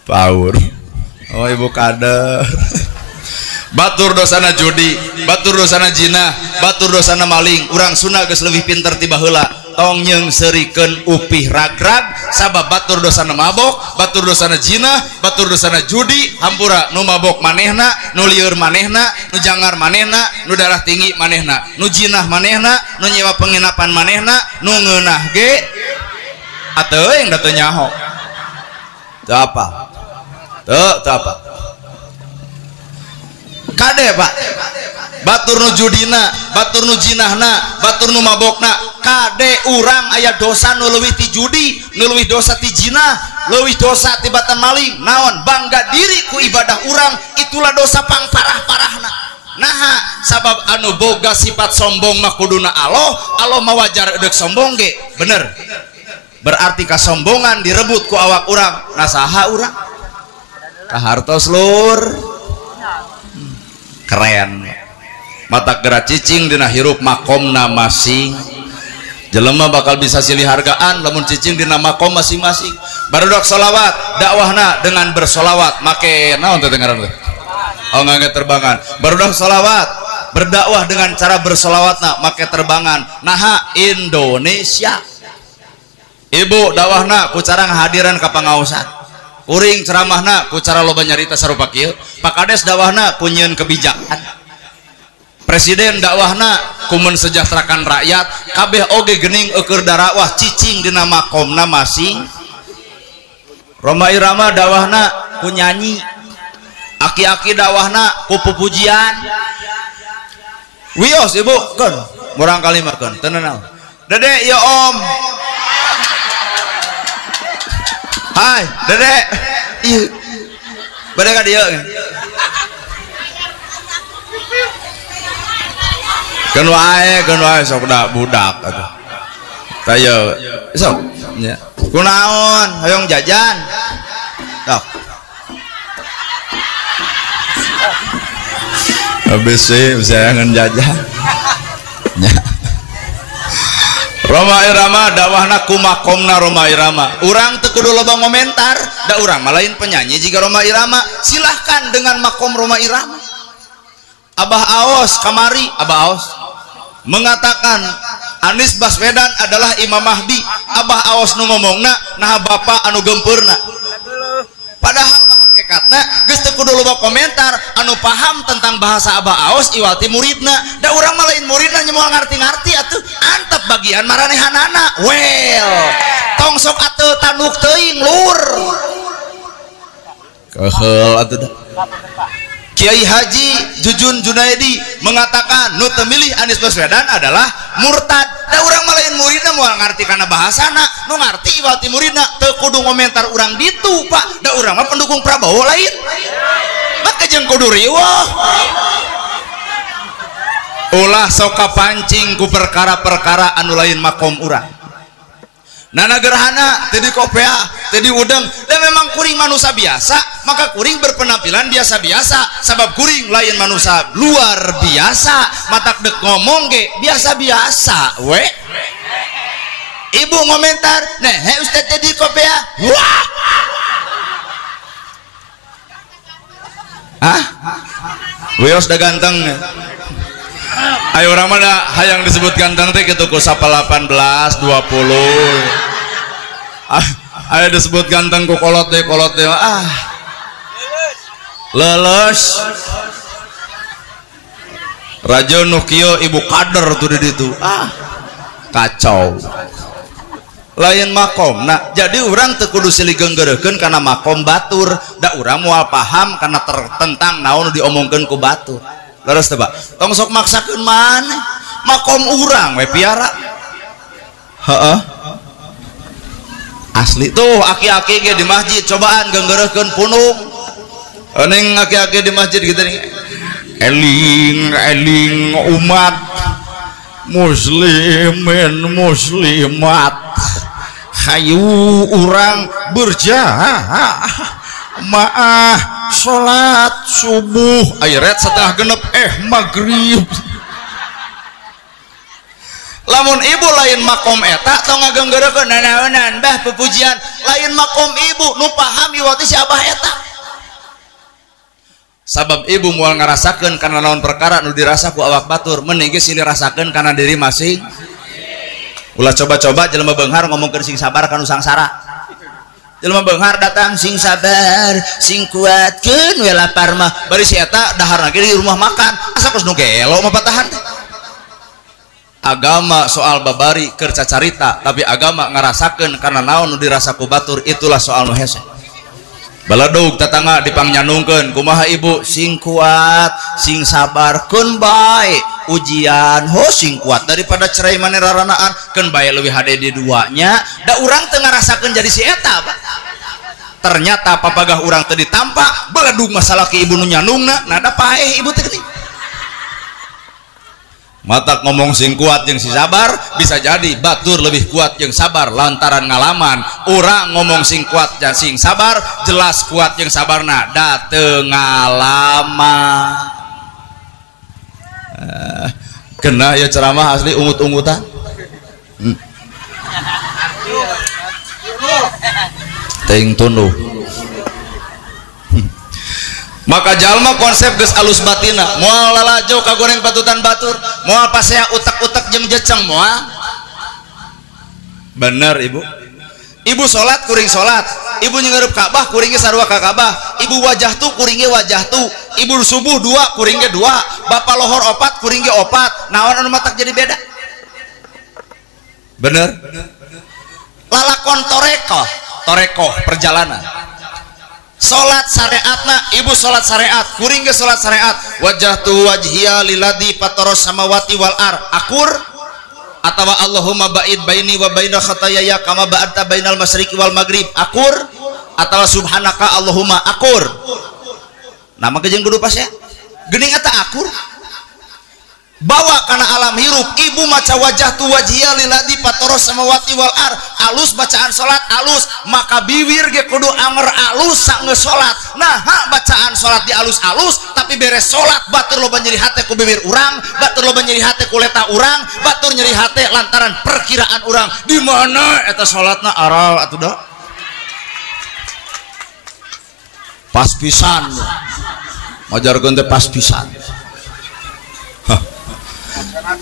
power oh ibu kader batur dosana judi, batur dosana zina, batur dosana maling. Urang Sunda geus leuwih pinter ti baheula. Tong nyeungseurikeun upih ragrag sabab batur dosana mabok, batur dosana zina, batur dosana judi, hampura nu mabok manehna, nu lieur manehna, nu jangar manehna, nu darah tinggi manehna, nu jinah manehna, nu nyewa penginapan manehna, nu ngeunah ge ateu yang da teu nyaho. Teu apa? Teu apa? Kade Pak, batur nu judina, batur nu jinahna, batur nu mabokna, kade urang aya dosa nu leuwih ti judi, nu leuwih dosa ti jinah, leuwih dosa ti batan maling. Naon? Bangga diri ku ibadah urang, itulah dosa pang parah-parahna. Nah, sabab anu boga sifat sombong mah kuduna Allah mah wajar eudeuh sombong ge. Bener. Berarti kasombongan direbut ku awak urang. Nah saha urang? Kahartos lur. Keren mata gerak cicing dina hirup makomna masing. Jelema bakal bisa silih hargaan lamun cicing dina makom masing-masing. Barudak sholawat dakwahna dengan bersolawat make naon teh ngaran teh? Oh ngangge terbangan. Barudak sholawat berdakwah dengan cara bersolawatna make terbangan. Naha Indonesia. Ibu dakwahna ku cara ngahadiran ka pangaosan. Kuring ceramahna ku cara loba nyarita sarupa kieu. Pak Kades dakwahna ku nyieun kebijakan. Presiden dakwahna ku mensejahterakan rakyat. Kabeh oge geuning eukeur dakwah cicing dina makomna masing. Roma Irama dakwahna ku nyanyi. Aki-aki dakwahna ku pupujian. Wios ibu keun murang kalimat keun teu naon. Dede ya om. Hai, Dede. Ieu. Bade ka dieu. Keun wae sok da budak atuh. Tah yeu. Sok nya. Kunaon? Hoyong jajan. Sok. Habis sih saya ngan jajan. Nya. Roma Irama dakwahna ku makomna Roma Irama. Urang teu kudu loba ngomentar, da urang mah lain penyanyi jika Roma Irama. Silahkan dengan makom Roma Irama. Abah Aos kamari, Abah Aos mengatakan Anies Baswedan adalah Imam Mahdi. Abah Aos nu ngomongna nah bapak anu gempeurna. Padahal hakikatna geus teu kudu loba komentar, anu paham tentang bahasa Abah Aos iwati muridna. Da urang mah lain muridna nya moal ngarti-ngarti atuh. Antep bagian maranehanana. Well, tong sok atuh tanduk teuing lur. Keheul atuh da. Kiai Haji Jujun Junaidi mengatakan nu teu milih Anies Baswedan adalah murtad. Da urang mah lain muridna moal ngarti kana bahasana, nu ngarti iwati muridna teu kudu ngomentar urang ditu, Pak. Da urang mah pendukung Prabowo lain. Maka jeung kudu riweuh. Ulah sok kapancing ku perkara-perkara anu lain makom urang. Nana gerhana tadi kopea tadi udeng dan memang kuring manusia biasa, maka kuring berpenampilan biasa-biasa sabab kuring lain manusia luar biasa. Matak dek ngomong ge biasa-biasa we. Ibu ngomentar nah Ustaz tadi kopea wah Wios da ganteng. Ayo urang mah hayang disebut ganteng teh kitu ku 18 20. Ayo disebut ganteng ku kolot teh leles. Raja nu kieu ibu kader tuh di ditu. Kacau. Lain makom. Nah, jadi urang teu kudu silih geunggeureukkeun kana makom batur. Da urang moal paham kana tentang naon diomongkeun ku batur. Leres teh, Pak. Tong sok maksakeun maneh. Makom urang we piara. Heeh. Asli tuh aki-aki ge di masjid cobaan geunggeureukkeun punung. Ning aki-aki di masjid gitu nih. Eling umat muslimin muslimat. Hayu urang berjamaah salat subuh ayat setengah genep maghrib. Lamun ibu lain makom eta tong ngageunggeureukeun nanaonan bah pupujian lain makom ibu nu paham iwati si abah eta. sabab ibu moal ngarasakeun karena naon perkara nu dirasa ku awak batur mending ge silih rasakeun karena diri masing. Ulah coba-coba jelema beunghar ngomongkeun sing sabar kanu sangsara. Jelema beunghar datang sing sabar, sing kuatkeun we lapar mah. Bari si eta daharna ge di rumah makan, asa kos nu gelo mah patahan. Agama soal babari keur cacarita, tapi agama ngarasakeun karena naon nu dirasa ku batur itulah soal nu hese. Baladog tatangga dipangnyanungkeun kumaha ibu sing kuat sing sabar keun bae ujian ho sing kuat daripada cerai maneh raranaan keun bae leuwih hade di duanya da urang teu ngarasakeun jadi si eta ternyata papagah urang teu ditampa baladug masalah ke ibu nu nyanungna nada paeh ibu teh geuning matak ngomong sing kuat jeung si sabar bisa jadi batur lebih kuat jeung sabar lantaran ngalaman urang ngomong sing kuat jeung sing sabar jelas kuat jeung sabarna da teu ngalaman kena ya ceramah asli ungut-ungutan ting tunduh maka jalma konsep geus alus batina moal lalajo kagoreng patutan batur moal pasea utak-utak jeung jeceng moal bener ibu salat kuring salat ibu nyengeurup Ka'bah kuring ge sarua ka Ka'bah ibu wajah tu kuring ge wajah tu ibu subuh 2 kuring ge 2 bapa lohor 4 kuring ge 4 naon anu matak jadi beda bener lalakon toreko perjalanan salat syariatna ibu salat syariat kuring ge salat syariat wajhtu wajhiya lilladzi fataras samawati wal ar akur atawa Allahumma ba'id baini wa baina khataaya kama ba'adta bainal masyriqi wal maghrib akur atawa subhanaka Allahumma akur nama ke jeung kudu pas ya geuning eta akur bawa kana alam hirup ibu maca wajah tu wajhiya lilladzi fataras samawati wal ar alus bacaan salat alus maka bibir ge kudu anger alus sangeus salat nah bacaan salat di alus-alus tapi beres salat batur loba nyeri hate ku bibir urang batur loba nyeri hate ku leta urang batur nyeri hate lantaran perkiraan urang di mana eta salatna aral atuh da pas pisan ngajarkeun teh pas pisan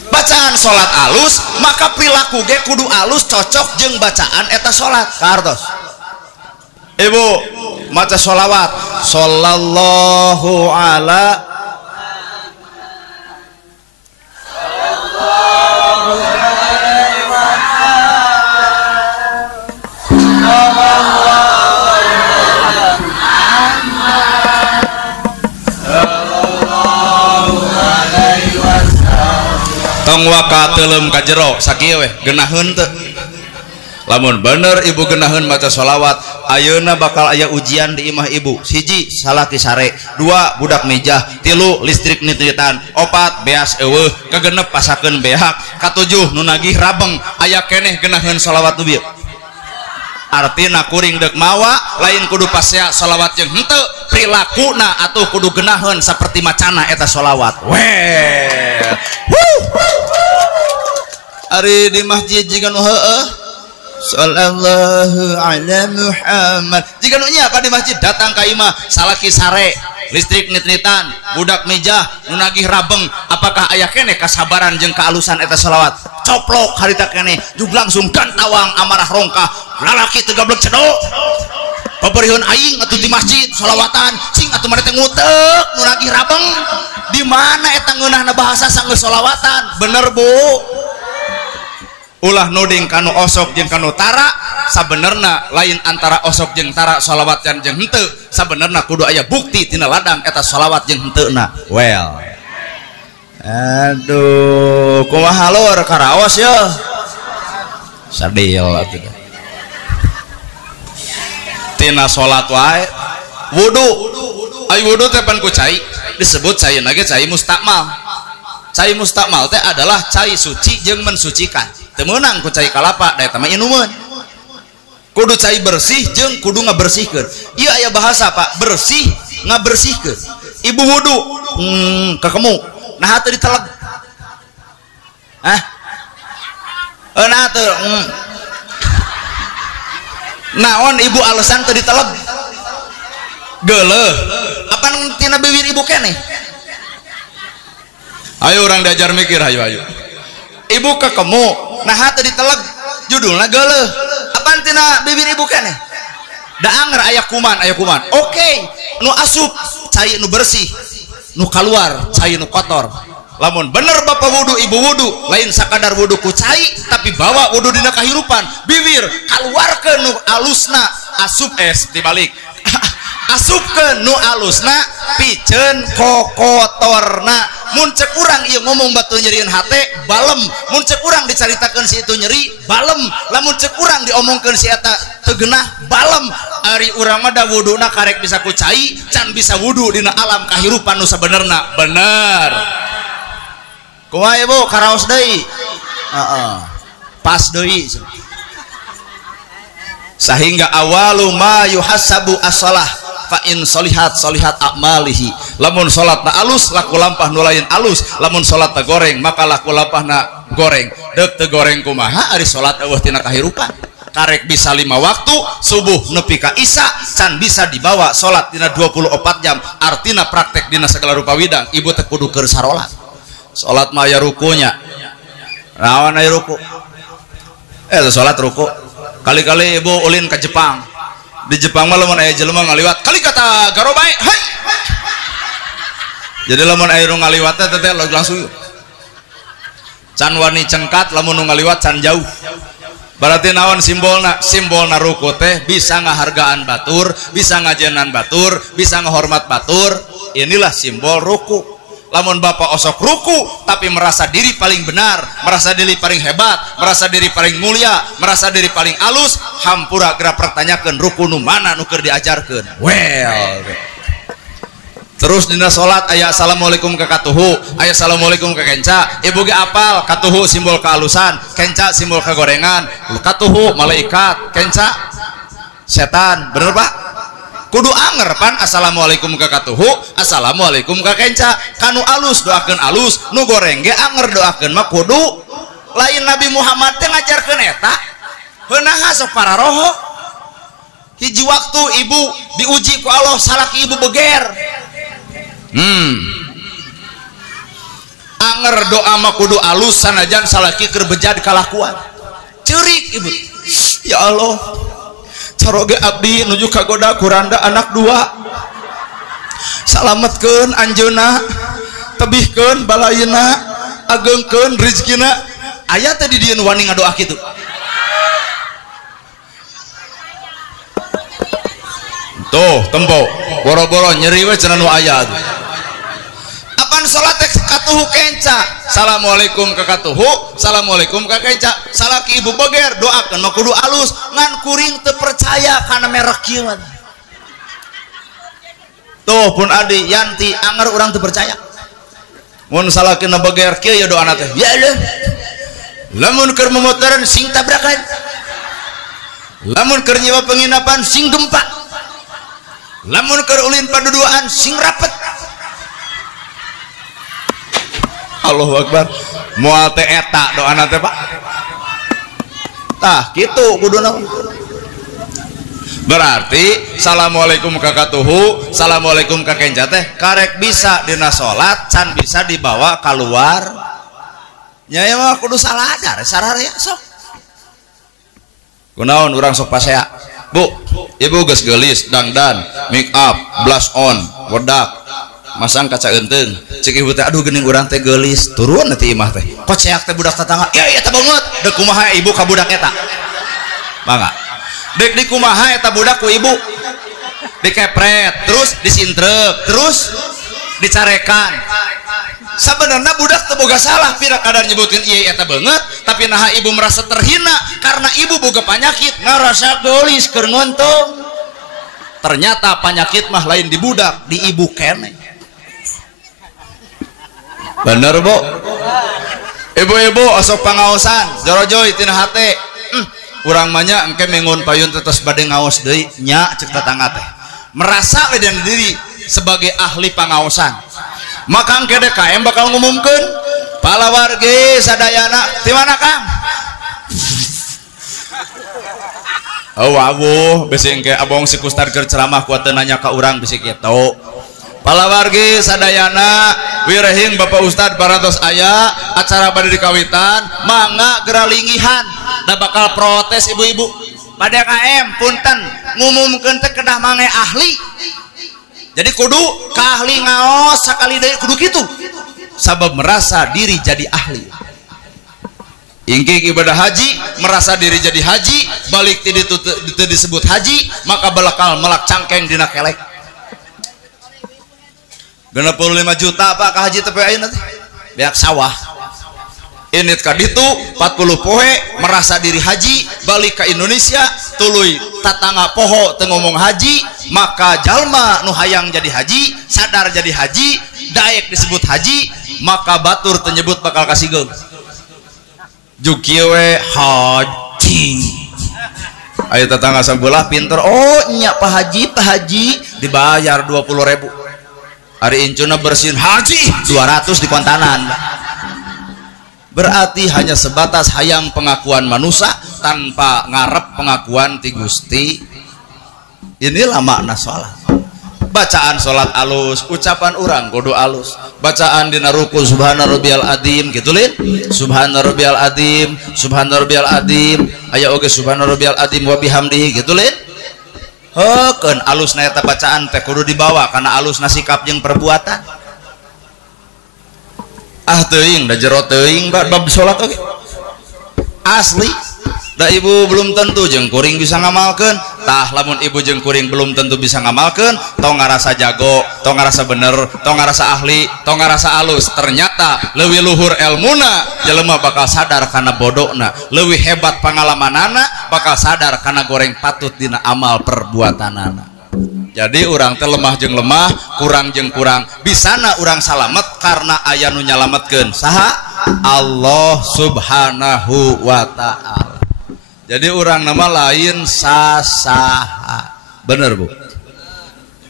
bacaan salat alus maka perilaku ge kudu alus cocok jeung bacaan eta salat kartos ibu maca sholawat sallallahu ala tong waka telem ka jero sakieu we geunaheun teu lamun bener ibu geunaheun maca sholawat ayeuna bakal aya ujian di imah ibu siji salaki sare 2 budak mejah 3 listrik nitritan 4 beas eueuh kagenep pasakeun behak ka7 nu nagih rabeng aya keneh geunaheun sholawat nu bieu artina kuring deuk mawa lain kudu pasea sholawat jeung henteu prilakuna atuh kudu geunaheun saperti macana eta sholawat weh ari di masjid jika nu heueuh sallallahu ala Muhammad jika nu nya apa di masjid datang ka imah salaki sare listrik nit-nitan budak mejah nu nagih rabeng apakah aya keneh kasabaran jeung kaalusan eta sholawat coplok harita keneh jug langsung gantawang amarah rongkah lalaki teu gablek cedok pabarihun aing atuh di masjid sholawatan cing atuh mane teh nguteuk nu nagih rabeng di mana eta ngeunahna bahasa sanggeus sholawatan bener bu ulah nuding kanu osok jeung kanu tara sabenerna lain antara osok jeung tara sholawat jeung henteu sabenerna kudu aya bukti tina ladang eta sholawat jeung henteuna well aduh kumaha lur karaos ya sadil atuh tina salat wae wudu ai wudu teh pan ku cai disebut cayeuna ge cai mustakmal cai mustakmal teh adalah cai suci jeung mensucikan teu meunang ku cai kalapa da eta mah inumeun kudu cai bersih jeung kudu ngabersihkeun ieu aya bahasa Pak bersih ngabersihkeun ibu wudu kakemu nah teu diteleg nah teu naon ibu alasan teu diteleg geuleuh Apa tina bibir ibu keneh? Ayo orang diajar mikir, ayo. Ibu kekemu, nah tadi teleg judulna geuleuh. Apa tina bibir ibu keneh? Da anger aya kuman. Oke, nu asup cai nu bersih, nu kaluar cai nu kotor. Lamun bener bapak wudu ibu wudu, lain sakadar wudu ku cai, tapi bawa wudu dina kahirupan. Bibir kaluarkeun nu alusna, asup dibalik. Asupkeun nu alusna piceun kokotorna. Mun cek urang ieu ngomong batu nyerieun hate balem, mun cek urang dicaritakeun si itu nyeri balem, lamun cek urang diomongkeun si eta teu geunah balem. Ari urang mah da wuduna karek bisa ku cai, can bisa wudu dina alam kahirupan nu sabenerna. Bener. Kumaha ibu karaos deui? Pas deui. Sehingga awalu ma yuhasabu as-shalah fa in solihat a'malihi. Lamun salatna alus laku lampah nu lain alus, lamun salatna goreng maka laku lampahna goreng. Deuk teu goreng kumaha ari salat eueuh tina kahirupan. Karek bisa 5 waktu, subuh nepi ka isya, can bisa dibawa salat tina 24 jam. Artina praktek dina segala rupa widang. Ibu teu kudu keur sarolat. Salat mah aya rukunya. Naon aya ruku? Salat ruku. Kali-kali ibu ulin ke Jepang. Di Jepang mah lamun aya jelema ngaliwat, kali kata garobae, hai. Jadi lamun aya nu ngaliwat teh langsung can wani cengkat, lamun nu ngaliwat can jauh. Berarti naon simbolna ruku teh bisa ngahargaan batur, bisa ngajenan batur, bisa ngehormat batur. Inilah simbol ruku. Lamun bapak osok ruku tapi merasa diri paling benar, merasa diri paling hebat, merasa diri paling mulia, merasa diri paling alus, hampura gerak pertanyakan ruku nu mana nu keur diajarkeun. Well. Terus dina salat aya assalamualaikum ka katuhu, aya assalamualaikum ka kenca. Ibu ge apal katuhu simbol kealusan, kenca simbol kegorengan. Katuhu malaikat, kenca setan. Bener Pak? Kudu anger pan assalamualaikum ka katuhu, assalamualaikum ka kenca. Kanu alus doakeun alus, nu goreng ge anger doakeun mah kudu. Lain Nabi Muhammad teh ngajarkeun eta. Heunaha sok pararoho. Hiji waktu ibu diuji ku Allah, salaki ibu beger. Anger doa mah kudu alus sanajan salaki keur bejad kalakuan. Ceurik ibu. Ya Allah, caroge abdi nuju kagoda kuranda anak 2. Salametkeun anjeunna, tebihkeun balayeuna, ageungkeun rezekina. Aya teh di dieu wani ngadoa kitu. Tuh, tempo. Boro-boro nyeri we cenah nu aya tuh. Apaan salat teh katuhu kenca. Assalamualaikum ka katuhu, assalamualaikum ka kenca. Salaki ibu beger doakeun mah kudu alus, ngan kuring teu percaya kana merek kieu mah. Tuh pun adi Yanti anger urang teu percaya. Mun salakina beger kieu ya doana teh. Ya Allah. Lamun keur memotoran sing tabrakan. Lamun keur nyewa penginapan sing gempa. Lamun keur ulin paduduaan sing rapet. Allahu Akbar. Moal teh eta doana teh Pak. Tah kitu kuduna. Berarti assalamualaikum ka katuhu, assalamualaikum ka kenca teh karek bisa dina salat, can bisa dibawa keluar. Nya mah kudu saladar sararea sok. Kunaon urang sok pasea. Bu, ibu geus geulis, dangdan, make up, blush on, wedak, masang kaca eunteung. Cek ibu teh aduh geuning urang teh geulis, turun nanti imah teh. Koceak teh budak tetangga. Ya eta banget. Deuk kumaha ibu ka budak eta? Mangga. Dek di kumaha eta budak ku ibu? Dikepret, terus disintrek, terus dicarekan. Sebenarnya budak teu boga salah pira kadar nyebutin ieu eta beungeut, tapi naha ibu merasa terhina karena ibu boga panyakit ngarasa geulis keur ngontong. Ternyata penyakit mah lain di budak, di ibu kene. Bener Bu? Ibu-ibu osok pangaosan, jorojoy tina hate. Urang mah nya engke mengun payun tetes bade ngaos deui nya cek tetangga teh. Merasa we diri sebagai ahli pangaosan. Maka engke DKM bakal ngumumkeun palawarge sadayana di mana Kang? Oh awuh bisi engke abong si kustar keur ceramah ku teu nanya ka urang bisi kitu. palawargi sadayana wirehing Bapak Ustad parantos aya acara bade dikawitan mangga geralingihan da bakal protes ibu-ibu pada KM punten ngumumkeun teh kedah mangge ahli jadi kudu kahli ngaos sakali deui kudu kitu sabab merasa diri jadi ahli. Ingkik ibadah haji merasa diri jadi haji balik itu disebut haji maka bakal melak cangkeng dina kelek 65 juta apa ka haji TPI nanti beak sawah ini kaditu 40 poe merasa diri haji balik ke Indonesia tuluy tatangga poho teu ngomong haji maka jalma nu hayang jadi haji sadar jadi haji daek disebut haji maka batur teu nyebut bakal kasigeuh jukiwe haji ayo tetangga sebelah pinter oh nya Pak Haji dibayar 20.000 hari incuna bersihin haji 200 di kontanan berarti hanya sebatas hayang pengakuan manusia tanpa ngarep pengakuan ti Gusti. Inilah makna sholat. Bacaan sholat alus, ucapan orang kudu alus, bacaan dina ruku subhana rabbiyal adzim gitu lin subhana rabbiyal adzim aya oge subhana rabbiyal adzim wa bihamdihi gitu lin heukeun alus na eta bacaan teh kudu dibawa kana alus na sikap jeung perbuatan teuing da jero teuing bab sholat oge asli da ibu belum tentu jeung kuring bisa ngamalkeun tah lamun ibu jeung kuring belum tentu bisa ngamalkeun tong ngarasa jago tong ngarasa bener tong ngarasa ahli tong ngarasa alus ternyata leuwih luhur elmuna jelema bakal sadar kana bodona leuwih hebat pangalamanana bakal sadar kana goreng patut dina amal perbuatanana. Jadi urang teh lemah jeung lemah kurang jeung kurang bisana urang salamet karena aya nu nyalametkeun saha Allah subhanahu wa ta'ala. Jadi orang nama lain sasaha bener bu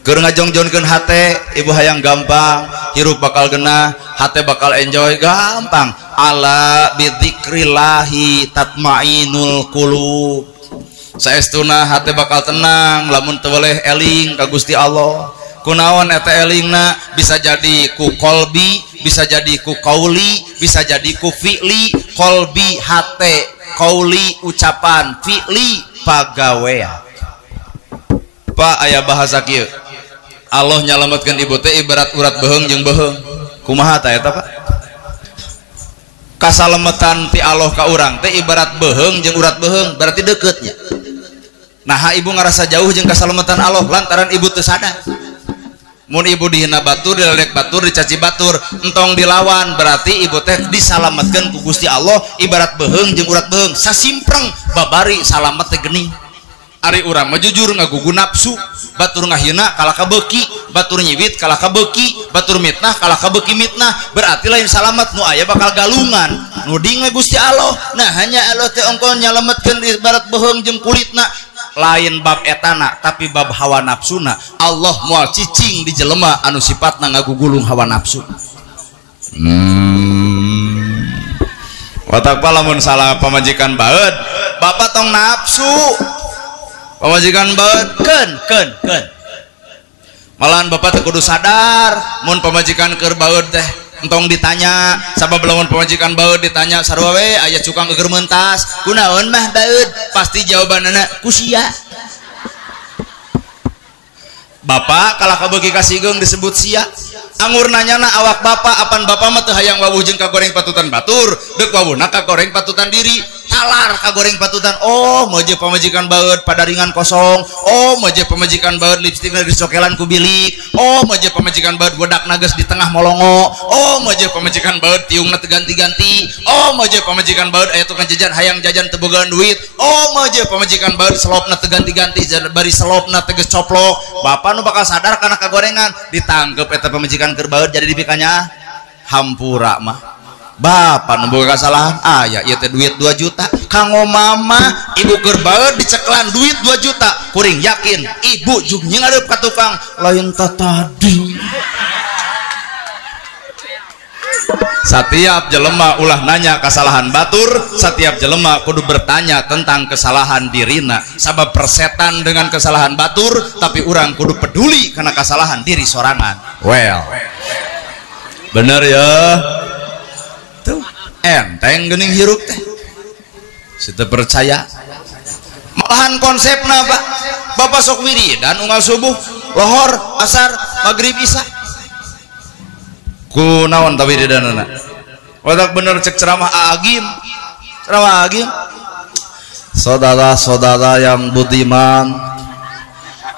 keur ngajongjonkeun hate ibu hayang gampang hirup bakal genah hate bakal enjoy gampang ala bidzikrillahi tatmainul qulub saestuna hate bakal tenang lamun teu weleh eling ka Gusti Allah kunaon eta elingna bisa jadi ku kolbi bisa jadi ku kauli bisa jadi ku fi'li kolbi hate kauli ucapan fi'li pagawean Pak aya bahasa kieu Allah nyalametkeun ibu teh ibarat urat beheung jeung beheung kumaha tah eta Pak kasalametan ti Allah ka urang teh ibarat beheung jeung urat beheung berarti deuketnya nah ibu ngarasa jauh jeung kasalametan Allah lantaran ibu teu sadar mun ibu dihina batur diledek batur dicaci batur entong dilawan berarti ibu teh disalametkeun ku Gusti Allah ibarat beheung jeung urat beheung sasimpreng babari salamet teh geuning ari urang mah jujur ngagugu nafsu batur ngahina kalah kabeuki batur nyiwit kalah kabeuki batur mitnah kalah kabeuki mitnah berarti lain salamet nu aya bakal galungan nuding we Gusti Allah nah hanya Allah teh ongkon nyalametkeun ibarat beheung jeung kulitna lain bab etana tapi bab hawa nafsuna Allah moal cicing di jelema anu sifatna ngagugulung hawa nafsu watak palamun salah pamajikan baeud bapak tong nafsu pamajikan baeud keun malahan bapak teh kudu sadar mun pamajikan keur baeud teh entong ditanya sabab lamun pamajikan baeud ditanya sarua we aya cukang keur mentas kunaon mah baeud pasti jawabanana ku sia bapak kalah kabeuki kasigeng disebut sia anggur nanyana awak bapak apan bapak mah teu hayang wawuh jeung kagoreng patutan batur deuk wawuhna kagoreng patutan diri talar kagoreng patutan oh moje pamajikan baeud padaringan kosong oh moje pamajikan baeud lipstikna dicokelan ku bilik oh moje pamajikan baeud bodakna geus di tengah molongo oh moje pamajikan baeud tiungna teu ganti-ganti oh moje pamajikan baeud aya tukang jajan hayang jajan teu bogaan duit oh moje pamajikan baeud selopna teu ganti-ganti bari selopna teu geus coplok bapak nu bakal sadar kana kagorengan ditangkep eta pamajikan keur baeud jadi dipikanya hampura mah bapak nemboga kesalahan aya ieu teh duit 2 juta kanggo mama ibu keur baeud diceklan duit 2 juta kuring yakin ibu jug ngadeup ka tukang lain tadi Setiap jelema ulah nanya kesalahan batur, setiap jelema kudu bertanya tentang kesalahan dirina. Sabab persetan dengan kesalahan batur, tapi orang kudu peduli karena kesalahan diri sorangan. Well, bener ya. Tuh, enteng geuning hirup teh. Situ percaya. Malahan konsepna Pak. Bapak sok wiridan unggal subuh, lohor, asar, maghrib, isya. Kunaon tapi di danana wadak bener cek ceramah Agim, saudara-saudara yang budiman,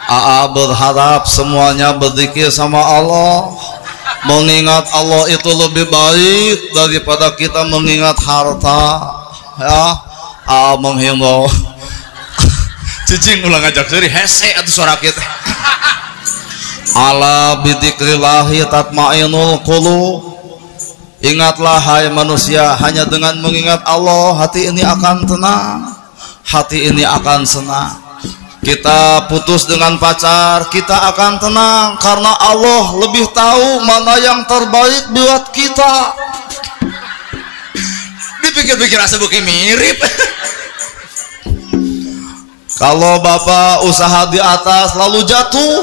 AA berharap semuanya berzikir sama Allah, mengingat Allah itu lebih baik daripada kita mengingat harta ya. AA menghimbau cicing ulang ngajak seri hese atau suara kita ala bidzikrillahi tatmainul qulub. Ingatlah hai manusia, hanya dengan mengingat Allah hati ini akan tenang, hati ini akan senang. Kita putus dengan pacar, kita akan tenang karena Allah lebih tahu mana yang terbaik buat kita. Dipikir-pikir asa buki mirip. Kalau Bapak usaha di atas lalu jatuh,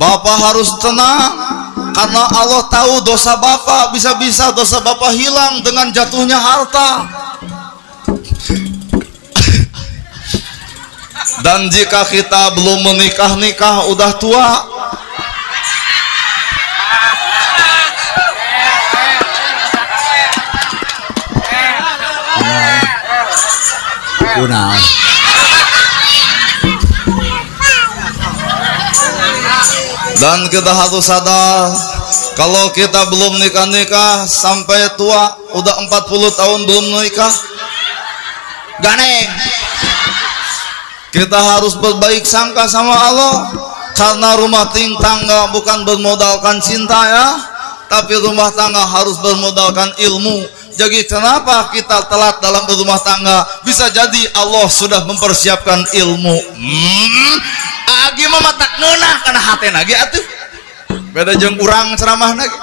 Bapak harus tenang karena Allah tahu dosa Bapak, bisa-bisa dosa Bapak hilang dengan jatuhnya harta. Dan jika kita belum menikah udah tua, dan kita harus sadar kalau kita belum nikah sampai tua, udah 40 tahun belum nikah, ganeng. Kita harus berbaik sangka sama Allah karena rumah tangga bukan bermodalkan cinta ya, tapi rumah tangga harus bermodalkan ilmu. Jadi kenapa kita telat dalam berumah tangga? Bisa jadi Allah sudah mempersiapkan ilmu. Gimana matak nunah karena hati lagi atuh beda jeung urang ceramah lagi.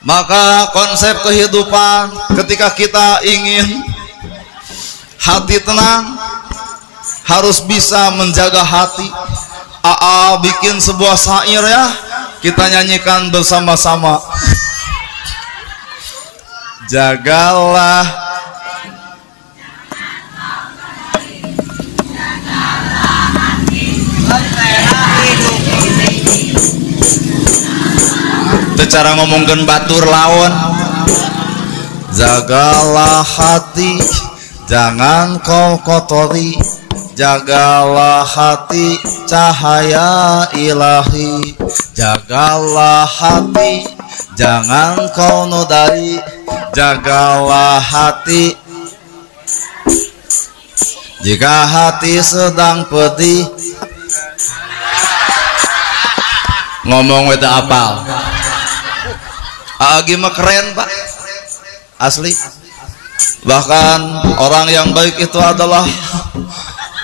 Maka konsep kehidupan ketika kita ingin hati tenang harus bisa menjaga hati. AA bikin sebuah syair ya, kita nyanyikan bersama-sama. Jagalah cara ngomongkeun batur lawan. Jagalah hati, jangan kau kotori. Jagalah hati, cahaya ilahi. Jagalah hati, jangan kau nodai. Jagalah hati, jika hati sedang pedih. Ngomong itu apal. Agi mah keren Pak, asli. Bahkan orang yang baik itu adalah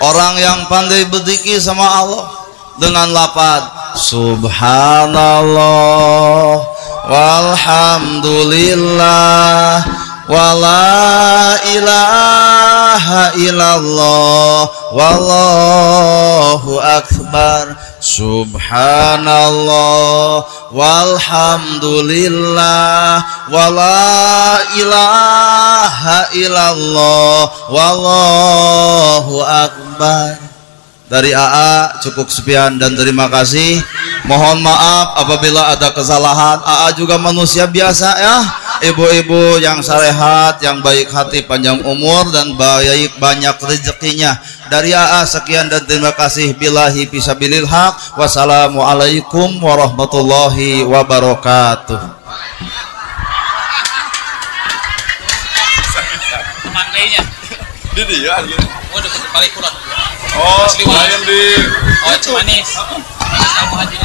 orang yang pandai berzikir sama Allah dengan lafaz Subhanallah walhamdulillah wala ilaha illallah wallahu akbar. Subhanallah walhamdulillah wala ilaha illallah wallahu akbar. Dari AA cukup sekian dan terima kasih. Mohon maaf apabila ada kesalahan. AA juga manusia biasa ya. Ibu-ibu yang salehat, yang baik hati, panjang umur dan baik banyak rezekinya. Dari AA sekian dan terima kasih. Billahi fisabilil haq. Wassalamualaikum warahmatullahi wabarakatuh. Di dia. Oh, dekat balik pulang. Oh, lain di. Oh, Cimanis. Kamu haji.